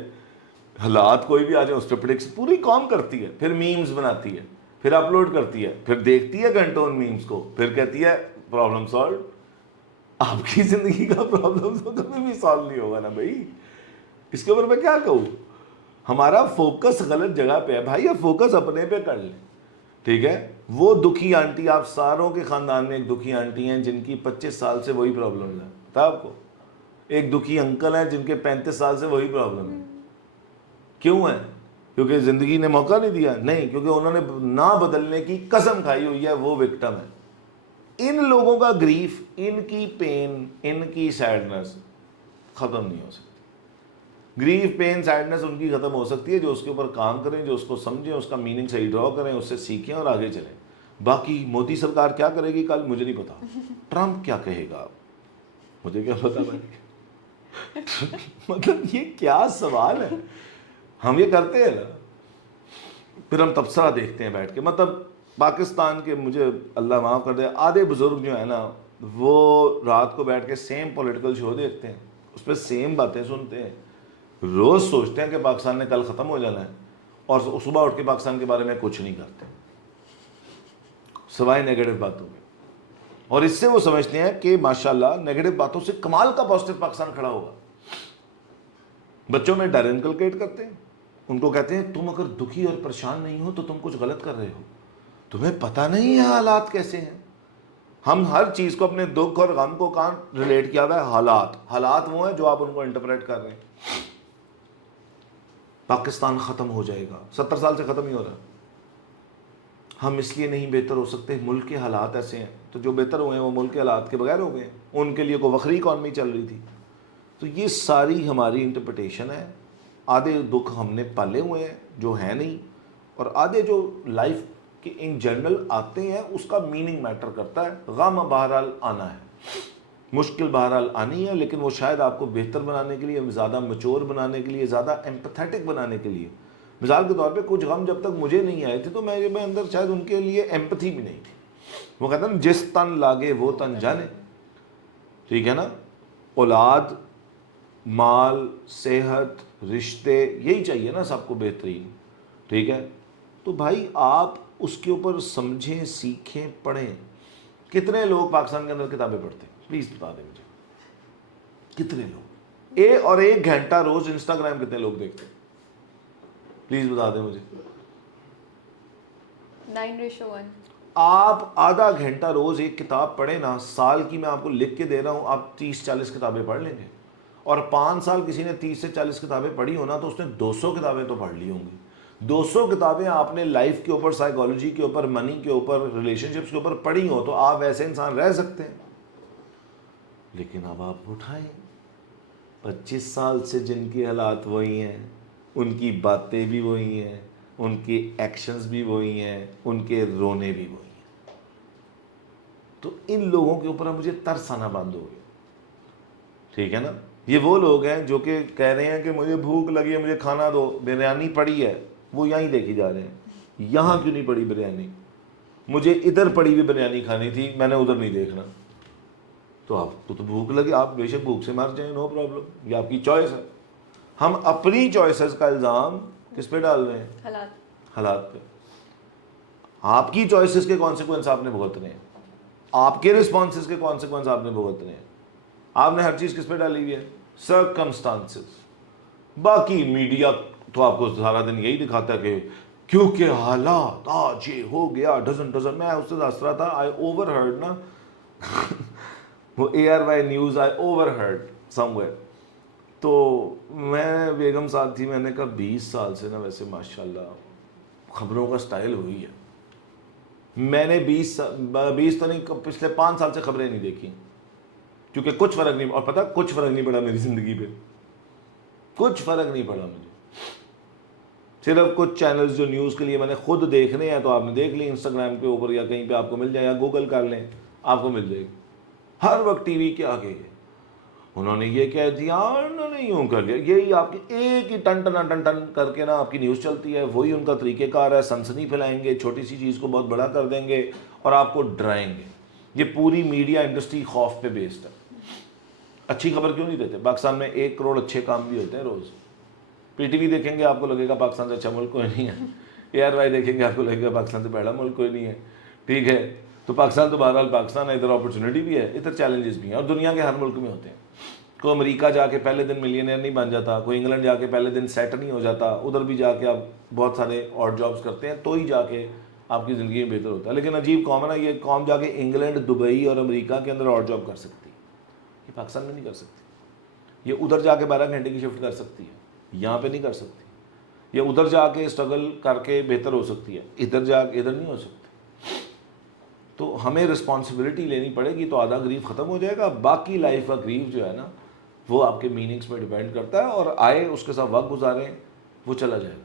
حالات کوئی بھی آ جائے اس پہ پریڈکشن پوری قوم کرتی ہے, پھر میمز بناتی ہے, پھر اپلوڈ کرتی ہے, پھر دیکھتی ہے گھنٹوں ان میمز کو, پھر کہتی ہے پرابلم سالو. آپ کی زندگی کا پرابلم تو کبھی بھی سالو نہیں ہوگا نا بھائی. اس کے اوپر میں کیا کہوں, ہمارا فوکس غلط جگہ پہ ہے بھائی. آپ فوکس اپنے پہ کر لیں, ٹھیک ہے. وہ دکھی آنٹی, آپ ساروں کے خاندان میں ایک دکھی آنٹی ہیں جن کی 25 سال سے وہی پرابلم ہے, پتا آپ کو. ایک دکھی انکل ہیں جن کے 35 سال سے وہی پرابلم ہے. کیوں ہے؟ کیونکہ زندگی نے موقع نہیں دیا؟ نہیں, کیونکہ انہوں نے نہ بدلنے کی قسم کھائی ہوئی ہے, وہ وکٹم ہے. ان لوگوں کا گریف, ان کی پین, ان کی سیڈنس ختم نہیں ہو سکتی. گریف پین سیڈنس ان کی ختم ہو سکتی ہے جو اس کے اوپر کام کریں, جو اس کو سمجھیں, اس کا میننگ صحیح ڈرا کریں, اس سے سیکھیں اور آگے چلیں. باقی مودی سرکار کیا کرے گی کل مجھے نہیں پتا, ٹرمپ کیا کہے گا مجھے کیا پتا بھائی. مطلب یہ کیا سوال ہے. ہم یہ کرتے ہیں نا, پھر ہم تبصرہ دیکھتے ہیں بیٹھ کے. مطلب پاکستان کے, مجھے اللہ معاف کر دے, آدھے بزرگ جو ہیں نا وہ رات کو بیٹھ کے سیم پولیٹیکل شو دیکھتے ہیں, اس پہ سیم باتیں سنتے ہیں, روز سوچتے ہیں کہ پاکستان نے کل ختم ہو جانا ہے, اور صبح اٹھ کے پاکستان کے بارے میں کچھ نہیں کرتے سوائے نیگیٹو باتوں میں. اور اس سے وہ سمجھتے ہیں کہ ماشاءاللہ نیگیٹو باتوں سے کمال کا پازیٹو پاکستان کھڑا ہوگا. بچوں میں ڈر انکلکیٹ کرتے ہیں, ان کو کہتے ہیں تم اگر دکھی اور پریشان نہیں ہو تو تم کچھ غلط کر رہے ہو, تمہیں پتہ نہیں ہے حالات کیسے ہیں. ہم ہر چیز کو اپنے دکھ اور غم کو کہاں ریلیٹ کیا ہوا ہے, حالات. حالات وہ ہیں جو آپ ان کو انٹرپریٹ کر رہے ہیں. پاکستان ختم ہو جائے گا, 70 سال سے ختم ہی ہو رہا ہے. ہم اس لیے نہیں بہتر ہو سکتے, ملک کے حالات ایسے ہیں. تو جو بہتر ہوئے ہیں وہ ملک کے حالات کے بغیر ہو گئے ہیں, ان کے لیے کوئی وکری اکانومی چل رہی تھی. تو یہ ساری ہماری انٹرپریٹیشن ہے. آدھے دکھ ہم نے پالے ہوئے ہیں جو ہیں نہیں, اور آدھے جو لائف کے ان جنرل آتے ہیں اس کا میننگ میٹر کرتا ہے. غم بہرحال آنا ہے, مشکل بہرحال آنی ہے, لیکن وہ شاید آپ کو بہتر بنانے کے لیے, زیادہ میچور بنانے کے لیے, زیادہ ایمپتھیٹک بنانے کے لیے. مثال کے طور پہ کچھ غم جب تک مجھے نہیں آئے تھے تو میں اندر شاید ان کے لیے ایمپتھی بھی نہیں تھی. وہ کہتا ہے نا جس تن لاگے وہ تن جانے, ٹھیک ہے نا. اولاد, مال, صحت, رشتے, یہی چاہیے نا سب کو بہترین, ٹھیک ہے. تو بھائی آپ اس کے اوپر سمجھیں, سیکھیں, پڑھیں. کتنے لوگ پاکستان کے اندر کتابیں پڑھتے ہیں پلیز بتا دیں مجھے, کتنے لوگ؟ اور 1 گھنٹہ روز انسٹاگرام کتنے لوگ دیکھتے ہیں پلیز بتا دیں مجھے. 9:1. آپ آدھا گھنٹہ روز ایک کتاب پڑھیں نا, سال کی میں آپ کو لکھ کے دے رہا ہوں, آپ 30-40 کتابیں پڑھ لیں گے. اور 5 سال کسی نے 30 سے 40 کتابیں پڑھی ہونا تو اس نے 200 کتابیں تو پڑھ لی ہوں گی. 200 کتابیں آپ نے لائف کے اوپر, سائیکالوجی کے اوپر, منی کے اوپر, ریلیشن شپس کے اوپر پڑھی ہو تو آپ ایسے انسان رہ سکتے ہیں. لیکن اب آپ اٹھائیں 25 سال سے جن کے حالات وہی ہیں, ان کی باتیں بھی وہی ہیں, ان کے ایکشنز بھی وہی ہیں, ان کے رونے بھی وہی ہیں. تو ان لوگوں کے اوپر مجھے ترس آنا بند ہو گیا. ٹھیک ہے نا, یہ وہ لوگ ہیں جو کہ کہہ رہے ہیں کہ مجھے بھوک لگی ہے, مجھے کھانا دو, بریانی پڑی ہے, وہ یہیں دیکھی جا رہے ہیں. یہاں کیوں نہیں پڑی بریانی؟ مجھے ادھر پڑی ہوئی بریانی کھانی تھی, میں نے ادھر نہیں دیکھنا. تو آپ کو تو بھوک لگی, آپ بے شک بھوک سے مر جائیں, نو پرابلم, یہ آپ کی چوائس ہے. ہم اپنی چوائسز کا الزام کس پہ ڈال رہے ہیں؟ حالات پہ. آپ کی چوائسز کے کانسیکوینس آپ نے بھگتنے ہیں, آپ کے رسپانسز کے کانسیکوینس آپ نے بھگتنے ہیں. آپ نے ہر چیز کس پہ ڈالی ہوئی ہے؟ سرکمسٹانسز. باقی میڈیا تو آپ کو سارا دن یہی دکھاتا ہے کہ کیونکہ حالات آج یہ ہو گیا, ڈزن. میں اس سے ہنس رہا تھا, آئی اوور ہرڈ نا وہ ARY news, I over heard some where. تو میں بیگم صاحب تھی, میں نے کہا 20 سال سے نا ویسے ماشاءاللہ خبروں کا سٹائل ہوئی ہے. میں نے 20 تو نہیں, پچھلے 5 سال سے خبریں نہیں دیکھی, کیونکہ کچھ فرق نہیں, اور پتہ کچھ فرق نہیں پڑا میری زندگی پہ, کچھ فرق نہیں پڑا مجھے. صرف کچھ چینلز جو نیوز کے لیے میں نے خود دیکھنے ہیں تو آپ نے دیکھ لی, انسٹاگرام کے اوپر یا کہیں پہ آپ کو مل جائے, یا گوگل کر لیں آپ کو مل جائے گی. ہر وقت ٹی وی کے آگے انہوں نے یہ کہہ دیا, انہوں نے یوں کر لیا, یہی آپ کی ایک ہی ٹن کر کے نا آپ کی نیوز چلتی ہے. وہی ان کا طریقہ کار ہے, سنسنی پھیلائیں گے, چھوٹی سی چیز کو بہت بڑا کر دیں گے اور آپ کو ڈرائیں گے. یہ پوری میڈیا انڈسٹری خوف پہ بیسڈ ہے. اچھی خبر کیوں نہیں دیتے؟ پاکستان میں 1 کروڑ اچھے کام بھی ہوتے ہیں روز. پی ٹی وی دیکھیں گے آپ کو لگے گا پاکستان سے اچھا ملک کوئی نہیں ہے. ARY دیکھیں گے آپ کو لگے گا پاکستان سے بڑا ملک کوئی نہیں ہے. ٹھیک ہے, تو پاکستان تو بہرحال پاکستان ہے, ادھر اپرچونٹی بھی ہے, ادھر چیلنجز بھی ہیں, اور دنیا کے ہر ملک میں ہوتے ہیں. کوئی امریکہ جا کے پہلے دن ملینئر نہیں بن جاتا, کوئی انگلینڈ جا کے پہلے دن سیٹ نہیں ہو جاتا, ادھر بھی جا کے آپ بہت سارے اور جابس کرتے ہیں تو ہی جا کے آپ کی زندگی میں بہتر ہوتا ہے. لیکن عجیب قوم ہے نا, یہ قوم جا کے انگلینڈ, دبئی اور امریکہ کے اندر اور جاب کر سکتی ہے, یہ پاکستان میں نہیں کر سکتی. یہ ادھر جا کے 12 گھنٹے کی شفٹ کر سکتی ہے, یہاں پہ نہیں کر سکتی. یہ ادھر جا کے اسٹرگل کر کے بہتر ہو سکتی ہے, ادھر جا کے ادھر نہیں ہو سکتی. تو ہمیں رسپانسبلٹی لینی پڑے گی, تو آدھا گریف ختم ہو جائے گا. باقی لائف کا گریف جو ہے نا وہ آپ کے میننگس پہ ڈیپینڈ کرتا ہے, اور آئے اس کے ساتھ وقت گزاریں, وہ چلا جائے گا.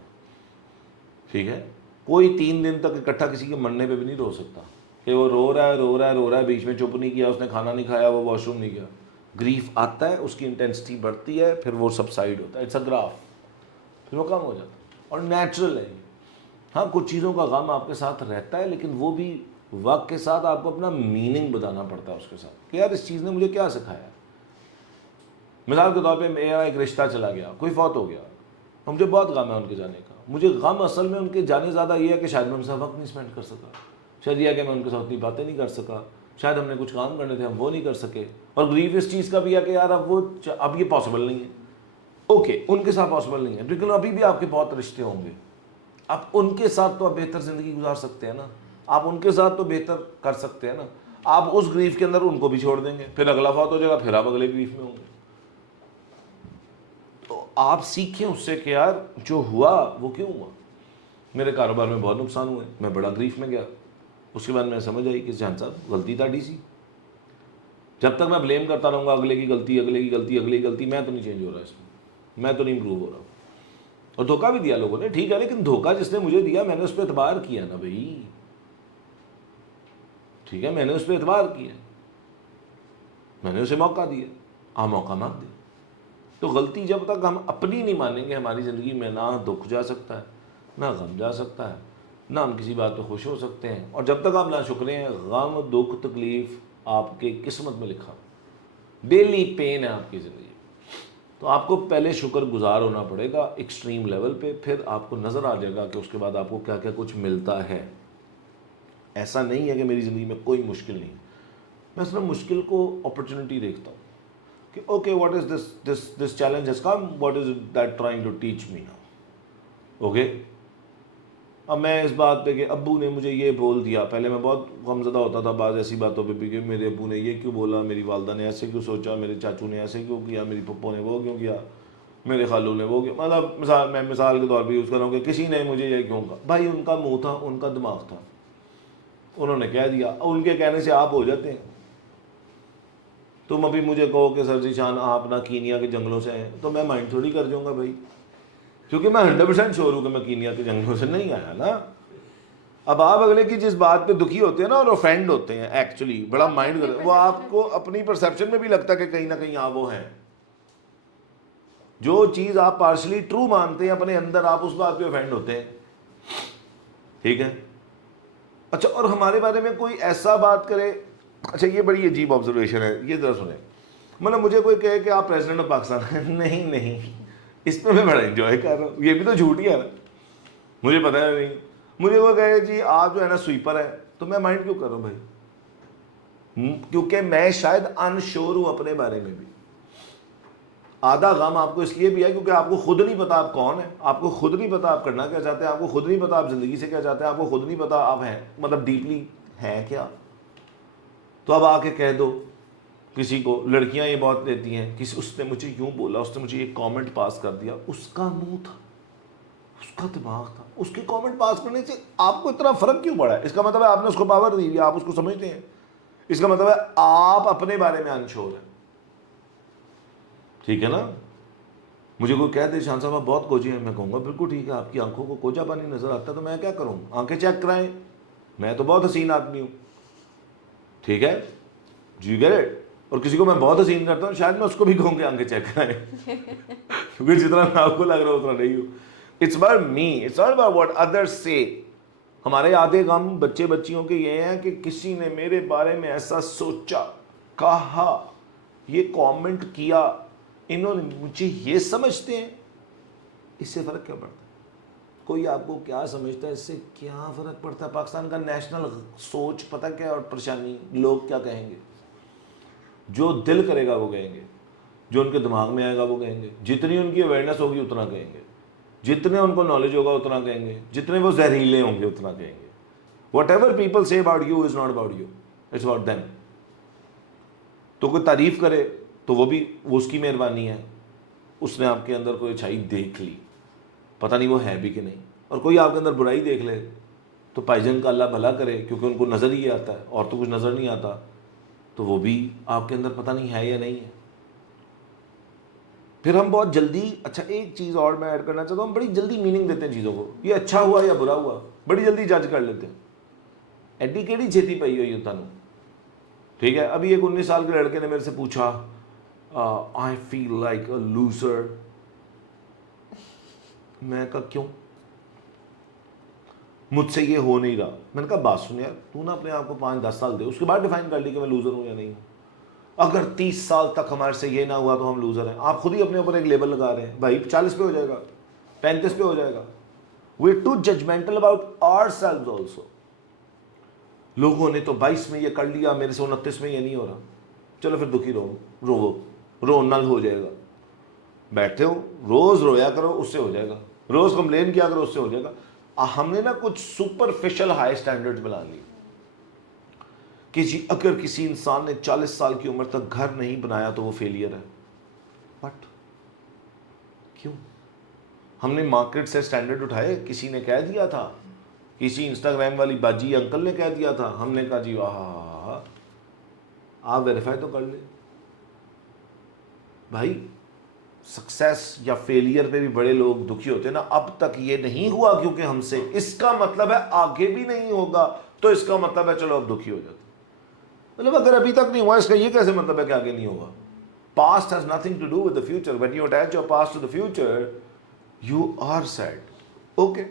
ٹھیک ہے, کوئی 3 دن تک اکٹھا کسی کے مرنے پہ بھی نہیں رو سکتا کہ وہ رو رہا ہے, بیچ میں چپ نہیں کیا, اس نے کھانا نہیں کھایا, وہ واش روم نہیں گیا. گریف آتا ہے, اس کی انٹینسٹی بڑھتی ہے, پھر وہ سبسائڈ ہوتا ہے. اٹس اے گراف, پھر وہ کم ہو جاتا ہے, اور نیچرل ہے. ہاں کچھ چیزوں کا غم آپ کے ساتھ رہتا ہے, لیکن وہ بھی وقت کے ساتھ آپ کو اپنا میننگ بتانا پڑتا ہے اس کے ساتھ, کہ یار اس چیز نے مجھے کیا سکھایا. مثال کے طور پہ میرا ایک رشتہ چلا گیا, کوئی فوت ہو گیا, اور مجھے بہت غم ہے ان کے جانے کا. مجھے غم اصل میں ان کے جانے زیادہ یہ ہے کہ شاید میں ان کے ساتھ وقت نہیں اسپینڈ کر سکا, شاید یہ ہے کہ میں ان کے ساتھ اتنی باتیں نہیں کر سکا, شاید ہم نے کچھ کام کرنے تھے ہم وہ نہیں کر سکے. اور گریف اس چیز کا بھی ہے کہ یار اب یہ پاسبل نہیں ہے. اوکے, ان کے ساتھ پاسبل نہیں ہے, لیکن ابھی بھی آپ کے بہت رشتے ہوں گے, آپ ان کے ساتھ تو آپ بہتر زندگی گزار سکتے ہیں نا, آپ ان کے ساتھ تو بہتر کر سکتے ہیں نا. آپ اس گریف کے اندر ان کو بھی چھوڑ دیں گے, پھر اگلا فوت ہو جائے گا, پھر آپ اگلے گریف میں ہوں گے. تو آپ سیکھیں اس سے کہ یار جو ہوا وہ کیوں ہوا. میرے کاروبار میں بہت نقصان ہوئے, میں بڑا گریف میں گیا. اس کے بعد میں سمجھ آئی کہ جان صاحب غلطی تھا DC. جب تک میں بلیم کرتا رہوں گا اگلے کی غلطی, میں تو نہیں چینج ہو رہا اس میں تو نہیں امپروو ہو رہا. اور دھوکہ بھی دیا لوگوں نے, ٹھیک ہے, لیکن دھوکہ جس نے مجھے دیا میں نے اس پہ اعتبار کیا نا بھائی. ٹھیک ہے, میں نے اس پہ اعتبار کیا, میں نے اسے موقع دیا, آپ موقع مت دیں. تو غلطی جب تک ہم اپنی نہیں مانیں گے, ہماری زندگی میں نہ دکھ جا سکتا ہے, نہ غم جا سکتا ہے, نہ ہم کسی بات پہ خوش ہو سکتے ہیں. اور جب تک آپ نہ شکرے ہیں, غم, دکھ, تکلیف آپ کے قسمت میں لکھا, ڈیلی پین ہے آپ کی زندگی. تو آپ کو پہلے شکر گزار ہونا پڑے گا ایکسٹریم لیول پہ, پھر آپ کو نظر آ جائے گا کہ اس کے بعد آپ کو کیا کیا کچھ ملتا ہے. ایسا نہیں ہے کہ میری زندگی میں کوئی مشکل نہیں, میں صرف مشکل کو اپرچونٹی دیکھتا ہوں کہ okay what is this challenge has come, what is that trying to teach me now. Okay, اب میں اس بات پہ کہ ابو نے مجھے یہ بول دیا, پہلے میں بہت غمزدہ ہوتا تھا بعض ایسی باتوں پہ بھی کہ میرے ابو نے یہ کیوں بولا, میری والدہ نے ایسے کیوں سوچا, میرے چاچو نے ایسے کیوں کیا, میری پھپھو نے وہ کیوں کیا, میرے خالو نے وہ کیوں, مطلب میں مثال کے طور پہ یوز کر رہا ہوں کہ کسی نے مجھے یہ کیوں کہا. بھائی ان کا منہ تھا, ان کا دماغ تھا, انہوں نے کہہ دیا, ان کے کہنے سے آپ ہو جاتے ہیں. تم ابھی مجھے کہو کہ سر ذیشان آپ نہ کینیا کے جنگلوں سے ہیں, تو میں مائنڈ تھوڑی کر جاؤں گا بھائی, کیونکہ میں 100% شور ہوں کہ میں کینیا کے جنگلوں سے نہیں آیا نا. اب آپ اگلے کی جس بات پہ دکھی ہوتے ہیں نا اور اوفینڈ ہوتے ہیں, ایکچولی بڑا مائنڈ کرتے ہیں, وہ آپ کو اپنی پرسیپشن میں بھی لگتا ہے کہ کہیں نہ کہیں آپ وہ ہیں. جو چیز آپ پارشلی ٹرو مانتے ہیں اپنے اندر, آپ اس بات پہ اوفینڈ ہوتے ہیں. ٹھیک ہے, اچھا, اور ہمارے بارے میں کوئی ایسا بات کرے, اچھا یہ بڑی عجیب آبزرویشن ہے, یہ ذرا سنیں. مطلب مجھے کوئی کہے کہ آپ پریزیڈنٹ آف پاکستان ہیں, نہیں, اس پہ میں بڑا انجوائے کر رہا ہوں, یہ بھی تو جھوٹ ہی ہے نا, مجھے پتا ہے نہیں. مجھے وہ کہے جی آپ جو ہے نا سویپر ہے, تو میں مائنڈ کیوں کر رہا ہوں بھائی, کیونکہ میں شاید انشور ہوں اپنے بارے میں بھی. آدھا غم آپ کو اس لیے بھی ہے کیونکہ آپ کو خود نہیں پتا آپ کون ہیں, آپ کو خود نہیں پتا آپ کرنا کیا چاہتے ہیں, آپ کو خود نہیں پتا آپ زندگی سے کیا چاہتے ہیں, آپ کو خود نہیں پتا آپ ہیں مطلب ڈیپلی ہیں کیا. تو اب آ کے کہہ دو کسی کو, لڑکیاں یہ بہت لیتی ہیں, اس نے مجھے یوں بولا, اس نے مجھے یہ کامنٹ پاس کر دیا, اس کا منہ تھا, اس کا دماغ تھا, اس کے کامنٹ پاس کرنے سے آپ کو اتنا فرق کیوں پڑا ہے؟ اس کا مطلب ہے آپ نے اس کو پاور دی ہوئی, آپ اس کو سمجھتے ہیں, اس کا مطلب ہے آپ اپنے بارے میں انشور ہیں. ٹھیک ہے نا. مجھے کوئی کہہ دے شان صاحب آپ بہت کوجی ہیں, میں کہوں گا بالکل ٹھیک ہے, آپ کی آنکھوں کو کوجا پانی نظر آتا ہے تو میں کیا کروں, آنکھیں چیک کرائیں, میں تو بہت حسین آدمی ہوں. ٹھیک ہے جی گئے, اور کسی کو میں بہت حسین کرتا ہوں, شاید میں اس کو بھی کہوں کہ آنکھیں چیک کرائیں, کیونکہ جتنا میں آپ کو لگ رہا ہوں اتنا نہیں ہوں. It's about me, it's not about what others say. ہمارے آدھے غم بچے بچیوں کے یہ ہیں کہ کسی نے میرے بارے میں ایسا سوچا, کہا, یہ کامنٹ کیا, انہوں نے مجھے یہ سمجھتے ہیں. اس سے فرق کیا پڑتا ہے؟ کوئی آپ کو کیا سمجھتا ہے, اس سے کیا فرق پڑتا ہے؟ پاکستان کا نیشنل سوچ پتہ کیا اور پریشانی, لوگ کیا کہیں گے. جو دل کرے گا وہ کہیں گے, جو ان کے دماغ میں آئے گا وہ کہیں گے, جتنی ان کی اویئرنیس ہوگی اتنا کہیں گے, جتنے ان کو نالج ہوگا اتنا کہیں گے, جتنے وہ زہریلے ہوں گے اتنا کہیں گے. Whatever people say about you is not about you, it's about them. تو کوئی تعریف کرے تو وہ بھی اس کی مہربانی ہے, اس نے آپ کے اندر کوئی اچھائی دیکھ لی, پتہ نہیں وہ ہے بھی کہ نہیں. اور کوئی آپ کے اندر برائی دیکھ لے تو بھائی جان کا اللہ بھلا کرے, کیونکہ ان کو نظر ہی آتا ہے, اور تو کچھ نظر نہیں آتا, تو وہ بھی آپ کے اندر پتہ نہیں ہے یا نہیں ہے. پھر ہم بہت جلدی, اچھا ایک چیز اور میں ایڈ کرنا چاہتا ہوں, ہم بڑی جلدی میننگ دیتے ہیں چیزوں کو, یہ اچھا ہوا یا برا ہوا, بڑی جلدی جج کر لیتے ہیں. ایڈی کیڑی چھیتی پئی ہوئی ہوتا نہیں. ٹھیک ہے, ابھی ایک 19 سال کے لڑکے نے میرے سے پوچھا, آئی فیل لائک اے لوزر. میں کہا کیوں؟ مجھ سے یہ ہو نہیں رہا. میں نے کہا بات سن یار, تو نا اپنے آپ کو 5-10 سال دے, اس کے بعد ڈیفائن کر لی کہ میں لوزر ہوں یا نہیں ہوں. اگر 30 سال تک ہمارے سے یہ نہ ہوا تو ہم لوزر ہیں. آپ خود ہی اپنے اوپر ایک لیبل لگا رہے ہیں. بھائی 40 پہ ہو جائے گا, 35 پہ ہو جائے گا. We are too judgmental about ourselves also. لوگوں نے تو 22 میں یہ کر لیا, میرے سے 29 میں یہ نہیں ہو رہا. چلو پھر دکھی رہو, رو نل ہو جائے گا. بیٹھے ہو, روز رویا کرو, اس سے ہو جائے گا. روز کمپلین کیا کرو, اس سے ہو جائے گا. ہم نے نا کچھ سپرفیشل ہائی سٹینڈرڈز بنا لی کہ جی اگر کسی انسان نے 40 سال کی عمر تک گھر نہیں بنایا تو وہ فیلئر ہے. بٹ کیوں؟ ہم نے مارکیٹ سے سٹینڈرڈ اٹھائے, کسی نے کہہ دیا تھا, کسی انسٹاگرام والی باجی انکل نے کہہ دیا تھا, ہم نے کہا جی آہا, آپ ویریفائی تو کر لیں. بھائی سکسیس یا فیلئر پہ بھی بڑے لوگ دکھی ہوتے ہیں نا, اب تک یہ نہیں ہوا کیونکہ ہم سے, اس کا مطلب ہے آگے بھی نہیں ہوگا, تو اس کا مطلب ہے چلو اب دکھی ہو جاتے. مطلب اگر ابھی تک نہیں ہوا اس کا یہ کیسے مطلب ہے کہ آگے نہیں ہوگا؟ Past has nothing to do with the future. When you attach your past to the future, you are sad. Okay.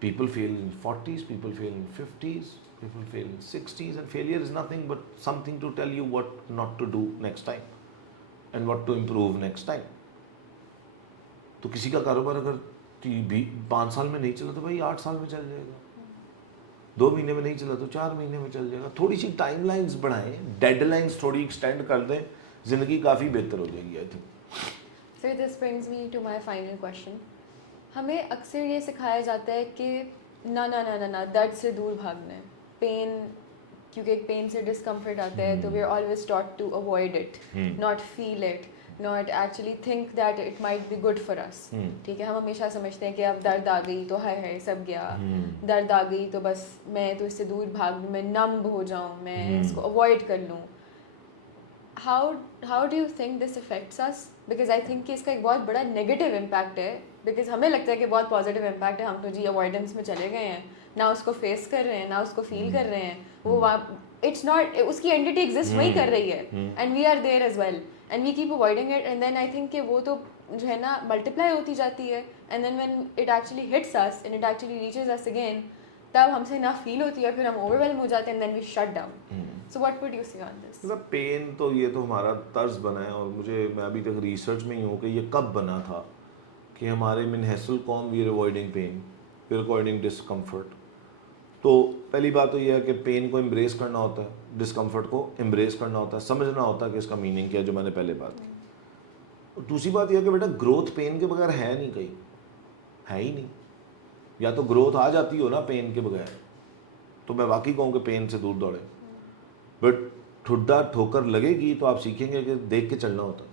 People fail in 40s, people fail in 50s, people fail in 60s, and failure is nothing but something to tell you what not to do next time and what to improve next time. تو کسی کا کاروبار اگر 5 سال میں نہیں چلا تو بھائی 8 سال میں چل جائے گا, 2 مہینے میں نہیں چلا تو 4 مہینے میں چل جائے گا. تھوڑی سی ٹائم لائنز بڑھائیں, ڈیڈ لائنز تھوڑی ایکسٹینڈ کر دیں, زندگی کافی بہتر ہو جائے گی. I think. So this brings me to my final question. ہمیں اکثر یہ سکھایا جاتا ہے کہ نہ نہ نہ نہ نہ درد سے دور بھاگنا ہے, پین, کیونکہ ایک پین سے ڈسکمفرٹ آتا ہے تو we are always taught to avoid it, not feel it, not actually think that it might be good for us. ٹھیک ہے, ہم ہمیشہ سمجھتے ہیں کہ اب درد آ گئی تو ہائے ہائے سب گیا, درد آ گئی تو بس میں تو اس سے دور بھاگ لوں, میں نمب ہو جاؤں, میں اس کو اوائڈ کر لوں. how do you think this affects us? Because I think کہ اس کا ایک بہت بڑا نیگیٹو امپیکٹ ہے, بیکاز ہمیں لگتا ہے کہ بہت پازیٹیو امپیکٹ ہے, ہم تو جی اوائڈنس میں چلے گئے ہیں, نہ اس کو فیس کر رہے ہیں, نہ اس کو فیل کر رہے ہیں, وہ اٹس ناٹ, اس کی اینٹی ایگزسٹ وہی کر رہی ہے, and we are there as well, and we keep avoiding it, and then I think کہ وہ تو جو ہے نا ملٹیپلائی ہوتی جاتی ہے, and then when it actually hits us and it actually reaches us again, تب ہم سے نہ فیل ہوتی ہے, پھر ہم اوور ویلم ہو جاتے ہیں, and then we shut down. So what would you say on دس؟ مطلب پین تو یہ تو ہمارا طرز بنا ہے, اور میں ابھی تک ریسرچ میں ہی ہوں کہ یہ کب بنا تھا کہ ہمارے من حیث القوم we are avoiding pain, we are avoiding discomfort. تو پہلی بات تو یہ ہے کہ پین کو امبریس کرنا ہوتا ہے, ڈسکمفرٹ کو امبریس کرنا ہوتا ہے, سمجھنا ہوتا ہے کہ اس کا میننگ کیا ہے, جو میں نے پہلے بات کی. دوسری بات یہ ہے کہ بیٹا گروتھ پین کے بغیر ہے نہیں, کہیں ہے ہی نہیں. یا تو گروتھ آ جاتی ہو نا پین کے بغیر, تو میں واقعی کہوں کہ پین سے دور دوڑے, بٹ ٹھڈا ٹھوکر لگے گی تو آپ سیکھیں گے کہ دیکھ کے چلنا ہوتا ہے,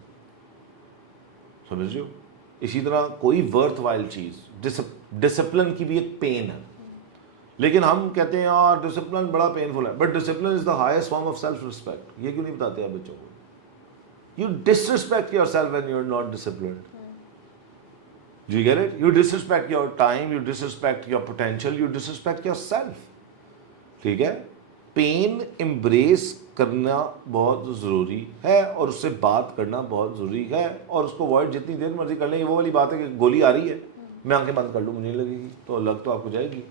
سمجھ رہے ہو. اسی طرح کوئی ورتھ وائل چیز, ڈسپلن کی بھی ایک پین ہے, لیکن ہم کہتے ہیں یار ڈسپلن بڑا پینفل ہے, but discipline is the highest form of self respect. یہ کیوں نہیں بتاتے آپ بچوں کو؟ You disrespect yourself when you are not disciplined. Do you get it? You disrespect your time, you disrespect your potential, you disrespect yourself. ٹھیک ہے, pain embrace کرنا بہت ضروری ہے, اور اس سے بات کرنا بہت ضروری ہے, اور اس کو اوائڈ جتنی دیر مرضی کر لیں. یہ وہ والی بات ہے کہ گولی آ رہی ہے, میں آنکھیں بند کر لوں, مجھے نہیں لگے گی, تو لگ تو آپ کو جائے گی.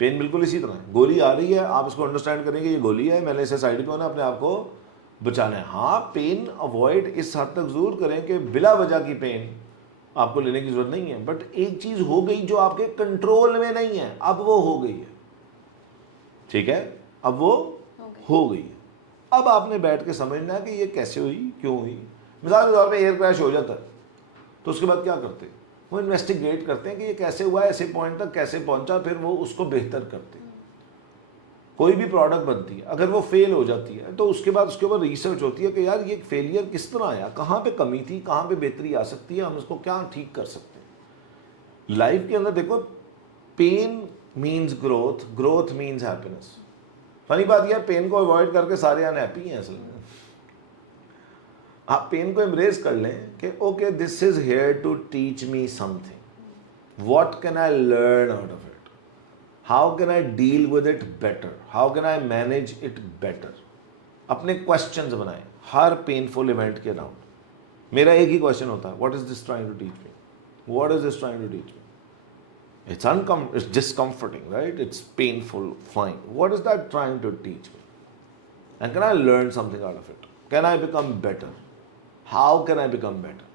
پین بالکل اسی طرح ہے, گولی آ رہی ہے, آپ اس کو انڈرسٹینڈ کریں گے یہ گولی ہے, میں نے اسے سائڈ پہ ہونا, اپنے آپ کو بچانا ہے. ہاں پین اوائڈ اس حد تک ضرور کریں کہ بلا وجہ کی پین آپ کو لینے کی ضرورت نہیں ہے, بٹ ایک چیز ہو گئی جو آپ کے کنٹرول میں نہیں ہے, اب وہ ہو گئی ہے. ٹھیک ہے, اب وہ ہو گئی ہے, اب آپ نے بیٹھ کے سمجھنا ہے کہ یہ کیسے ہوئی, کیوں ہوئی. مثال کے طور پہ ایئر کریش ہو جاتا ہے, تو اس کے بعد کیا کرتے ہیں, وہ انویسٹیگیٹ کرتے ہیں کہ یہ کیسے ہوا ہے, ایسے پوائنٹ تک کیسے پہنچا, پھر وہ اس کو بہتر کرتے ہیں. کوئی بھی پروڈکٹ بنتی ہے, اگر وہ فیل ہو جاتی ہے تو اس کے بعد اس کے اوپر ریسرچ ہوتی ہے کہ یار یہ فیلئر کس طرح آیا, کہاں پہ کمی تھی, کہاں پہ بہتری آ سکتی ہے, ہم اس کو کیا ٹھیک کر سکتے ہیں. لائف کے اندر دیکھو, pain means growth, growth means happiness. Funny بات یہ ہے, پین کو اوائڈ کر کے سارے انہیپی ہیں اصل میں. آپ پین کو امبریس کر لیں کہ okay this is here to teach me something, what can I learn out of it, how can I deal with it better, how can I manage it better. اپنے questions بنائیں ہر painful event کے around. میرا ایک ہی question ہوتا ہے, what is this trying to teach me, what is this trying to teach me. It's discomforting, right? It's painful, fine. What is that trying to teach me? And can I learn something out of it? Can I become better? How can I become better?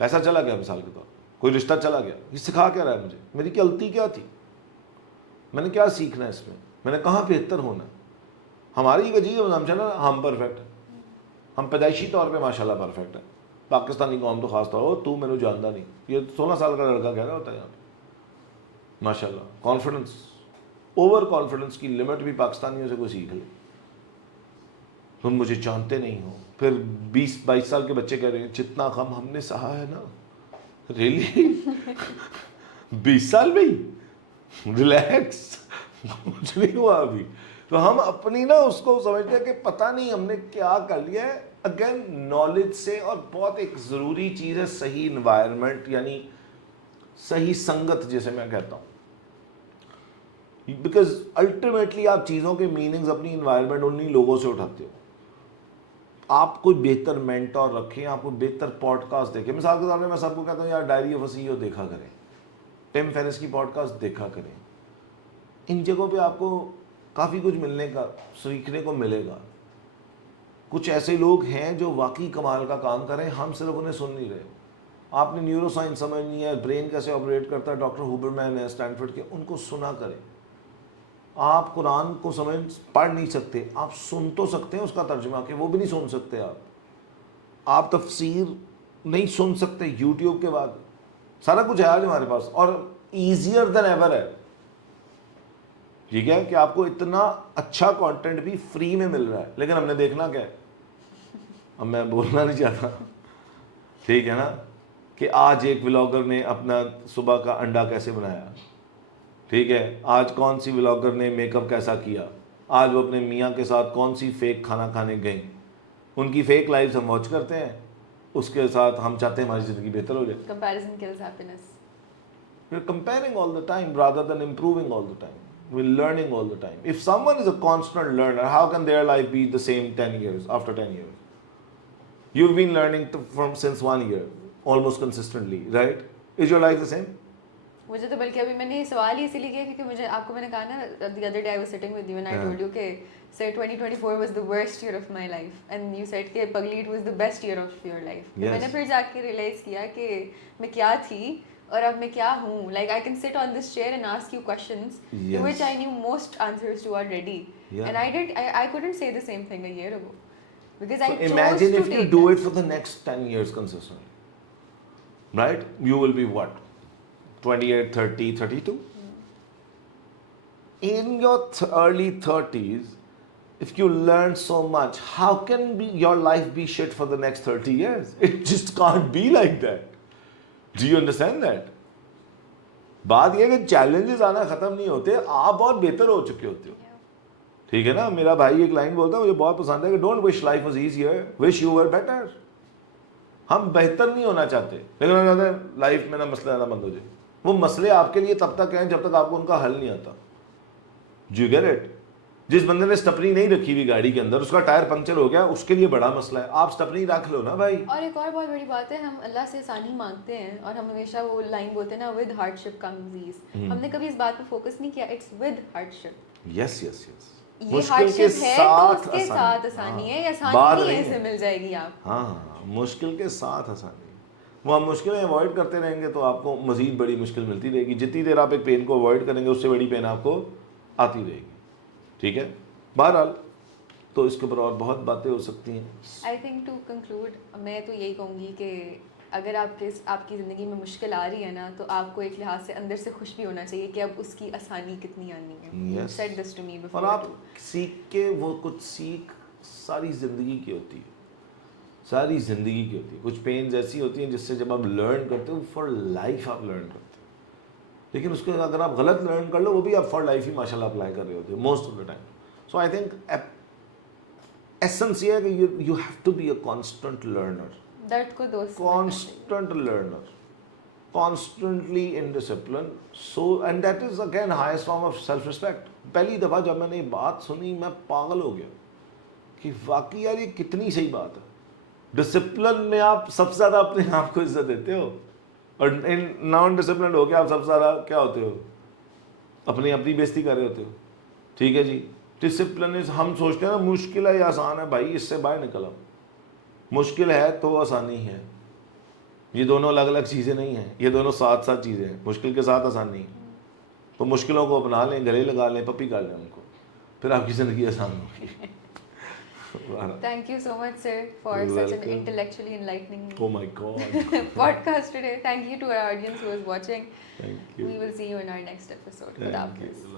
پیسہ چلا گیا مثال کے طور, کوئی رشتہ چلا گیا, یہ سکھا کیا رہا ہے مجھے, میری غلطی کیا تھی, میں نے کیا سیکھنا ہے اس میں نے کہاں بہتر ہونا ہے. ہماری ایک عجیب assumption ہے, ہم پرفیکٹ ہیں, ہم پیدائشی طور پہ ماشاءاللہ پرفیکٹ ہیں. پاکستانی قوم تو خاص طور پر, تو میں نے جانتا نہیں, یہ 16 سال کا لڑکا کہہ رہا ہوتا ہے یہاں پہ ماشاء اللہ. کانفیڈنس, اوور کانفیڈنس کی لمٹ بھی پاکستانیوں سے کوئی سیکھ لے. تم مجھے جانتے نہیں ہو. پھر 20-22 سال کے بچے کہہ رہے ہیں جتنا غم ہم نے سہا ہے نا, ریلی 20 سال میں ہی ریلیکس, کچھ نہیں ہوا ابھی. تو ہم اپنی نا اس کو سمجھتے ہیں کہ پتہ نہیں ہم نے کیا کر لیا ہے. اگین نالج سے, اور بہت ایک ضروری چیز ہے صحیح انوائرمنٹ, یعنی صحیح سنگت جسے میں کہتا ہوں. بیکاز الٹیمیٹلی آپ چیزوں کے میننگز اپنی انوائرمنٹ انہی لوگوں سے اٹھاتے ہو. آپ کوئی بہتر مینٹور رکھیں, آپ کو بہتر پوڈ کاسٹ دیکھیں. مثال کے طور پہ میں سب کو کہتا ہوں یار ڈائری آف اے سی ای او دیکھا کریں, ٹم فیرس کی پوڈ کاسٹ دیکھا کریں. ان جگہوں پہ آپ کو کافی کچھ ملنے کا, سیکھنے کو ملے گا. کچھ ایسے لوگ ہیں جو واقعی کمال کا کام کر رہے ہیں, ہم صرف انہیں سن نہیں رہے. آپ نے نیورو سائنس سمجھنی ہے, برین کیسے آپریٹ کرتا ہے, ڈاکٹر ہوبرمین ہے اسٹینفورڈ کے, ان کو سنا کریں. آپ قرآن کو پڑھ نہیں سکتے, آپ سن تو سکتے ہیں اس کا ترجمہ, کہ وہ بھی نہیں سن سکتے آپ تفسیر نہیں سن سکتے یوٹیوب کے بعد, سارا کچھ ہے آج ہمارے پاس, اور ایزیئر دین ایور ہے. ٹھیک ہے کہ آپ کو اتنا اچھا کانٹینٹ بھی فری میں مل رہا ہے, لیکن ہم نے دیکھنا کیا ہے, اب میں بولنا نہیں چاہتا, ٹھیک ہے نا, کہ آج ایک ولاگر نے اپنا صبح کا انڈا کیسے بنایا, ٹھیک ہے, آج کون سی ولاگر نے میک اپ کیسا کیا, آج وہ اپنے میاں کے ساتھ کون سی فیک کھانا کھانے گئیں, ان کی فیک لائفز ہم واچ کرتے ہیں, اس کے ساتھ ہم چاہتے ہیں ہماری زندگی بہتر ہو جائے. Comparison kills happiness. We're comparing all the time rather than improving all the time. We're learning all the time. If someone is a constant learner, how can their life be the same 10 years, after 10 years? You've been learning from since 1 year, almost consistently, right? Is your life the same? مجھے تو بلکہ ابھی میں نے یہ سوال ہی اسی لیے کیا کیونکہ مجھے آپ کو میں نے کہا نا the other day I was sitting with you and I told you کہ sir 2024 was the worst year of my life and you said کہ پگلی it was the best year of your life. میں نے پھر جا کے realise کیا کہ میں کیا تھی اور اب میں کیا ہوں. Like I can sit on this chair and ask you questions to which I knew most answers to already. And I couldn't say the same thing a year ago because I chose to take that. Imagine if you do it for the next 10 years consistently, right? You will be what? 28, 30, 32? In your early 30s, if you learn so much, how can your life be shit for the next 30 years? It just can't be like that. Do you understand that? بات یہ ہے کہ challenges آنا ختم نہیں ہوتے, آپ بہت بہتر ہو چکے ہوتے ہو. ٹھیک ہے نا, میرا بھائی ایک لائن بولتا ہے مجھے بہت پسند ہے کہ don't wish life was easier, wish you were better. ہم بہتر نہیں ہونا چاہتے, لیکن ہم چاہتے ہیں لائف میں نا مسئلہ آنا بند ہو جائے. وہ مسئلے آپ کے لیے تب تک ہیں جب تک آپ کو ان کا حل نہیں آتا. Do you get it? جس بندے نے سٹپنی نہیں رکھی ہوئی گاڑی کے اندر, اس کا ٹائر پنکچر ہو گیا, اس کے لیے بڑا مسئلہ ہے. آپ سٹپنی رکھ لو نا بھائی. اور ایک اور بہت بڑی بات ہے, ہم اللہ سے آسانی مانگتے ہیں اور ہم ہمیشہ وہ لائن بولتے ہیں نا with hard ship comes as. ہم نے کبھی اس بات پہ فوکس نہیں کیا, اٹس ود ہارڈ شپ. یس یس یس, یہ ہارڈ شپ ہے تو اس کے ساتھ آسانی ہے, آسانی نہیں ایسے مل جائے گی آپ. ہاں, مشکل کے ساتھ آسانی. وہ ہم مشکلیں اوائڈ کرتے رہیں گے تو آپ کو مزید بڑی مشکل ملتی رہے گی. جتنی دیر آپ ایک پین کو اوائڈ کریں گے اس سے بڑی پین آپ کو آتی رہے گی. ٹھیک ہے, بہرحال تو اس کے اوپر اور بہت باتیں ہو سکتی ہیں. آئی تھنک ٹو کنکلوڈ میں تو یہی کہوں گی کہ اگر آپ کی زندگی میں مشکل آ رہی ہے نا تو آپ کو ایک لحاظ سے اندر سے خوش بھی ہونا چاہیے کہ اب اس کی آسانی کتنی آنی ہے. You said this to me before. اور آپ سیکھ کے وہ کچھ سیکھ ساری زندگی کی ہوتی ہے, ساری زندگی کی ہوتی ہے. کچھ پینز ایسی ہوتی ہیں جس سے جب آپ لرن کرتے ہو فار لائف آپ لرن کرتے ہو, لیکن اس کو اگر آپ غلط لرن کر لو وہ بھی آپ فار لائف ہی ماشاء اللہ اپلائی کر رہے ہوتے ہو most of the time. So I think essence یہ ہے کہ you have to be a constant learner, درد کو دوست constant learner, constantly in discipline. So and that is again highest form of self respect. پہلی دفعہ جب میں نے یہ بات سنی میں پاگل ہو گیا کہ واقعی یار یہ کتنی صحیح بات ہے. ڈسپلن میں آپ سب سے زیادہ اپنے آپ کو عزت دیتے ہو, اور نان ڈسپلنڈ ہو کے آپ سب سے زیادہ کیا ہوتے ہو, اپنی بےزتی کر رہے ہوتے ہو. ٹھیک ہے جی, ڈسپلن ہم سوچتے ہیں نا مشکل ہے یا آسان ہے, بھائی اس سے باہر نکل آؤ. مشکل ہے تو آسانی ہے, یہ دونوں الگ الگ چیزیں نہیں ہیں, یہ دونوں ساتھ ساتھ چیزیں ہیں. مشکل کے ساتھ آسانی, تو مشکلوں کو اپنا لیں, گلے لگا لیں, پپی کر لیں ان کو, پھر آپ کی زندگی آسان ہوگی. Thank you so much, sir, for such an intellectually enlightening Oh my God. podcast today. Thank you to our audience who is watching. Thank you. We will see you in our next episode. Khuda Hafiz.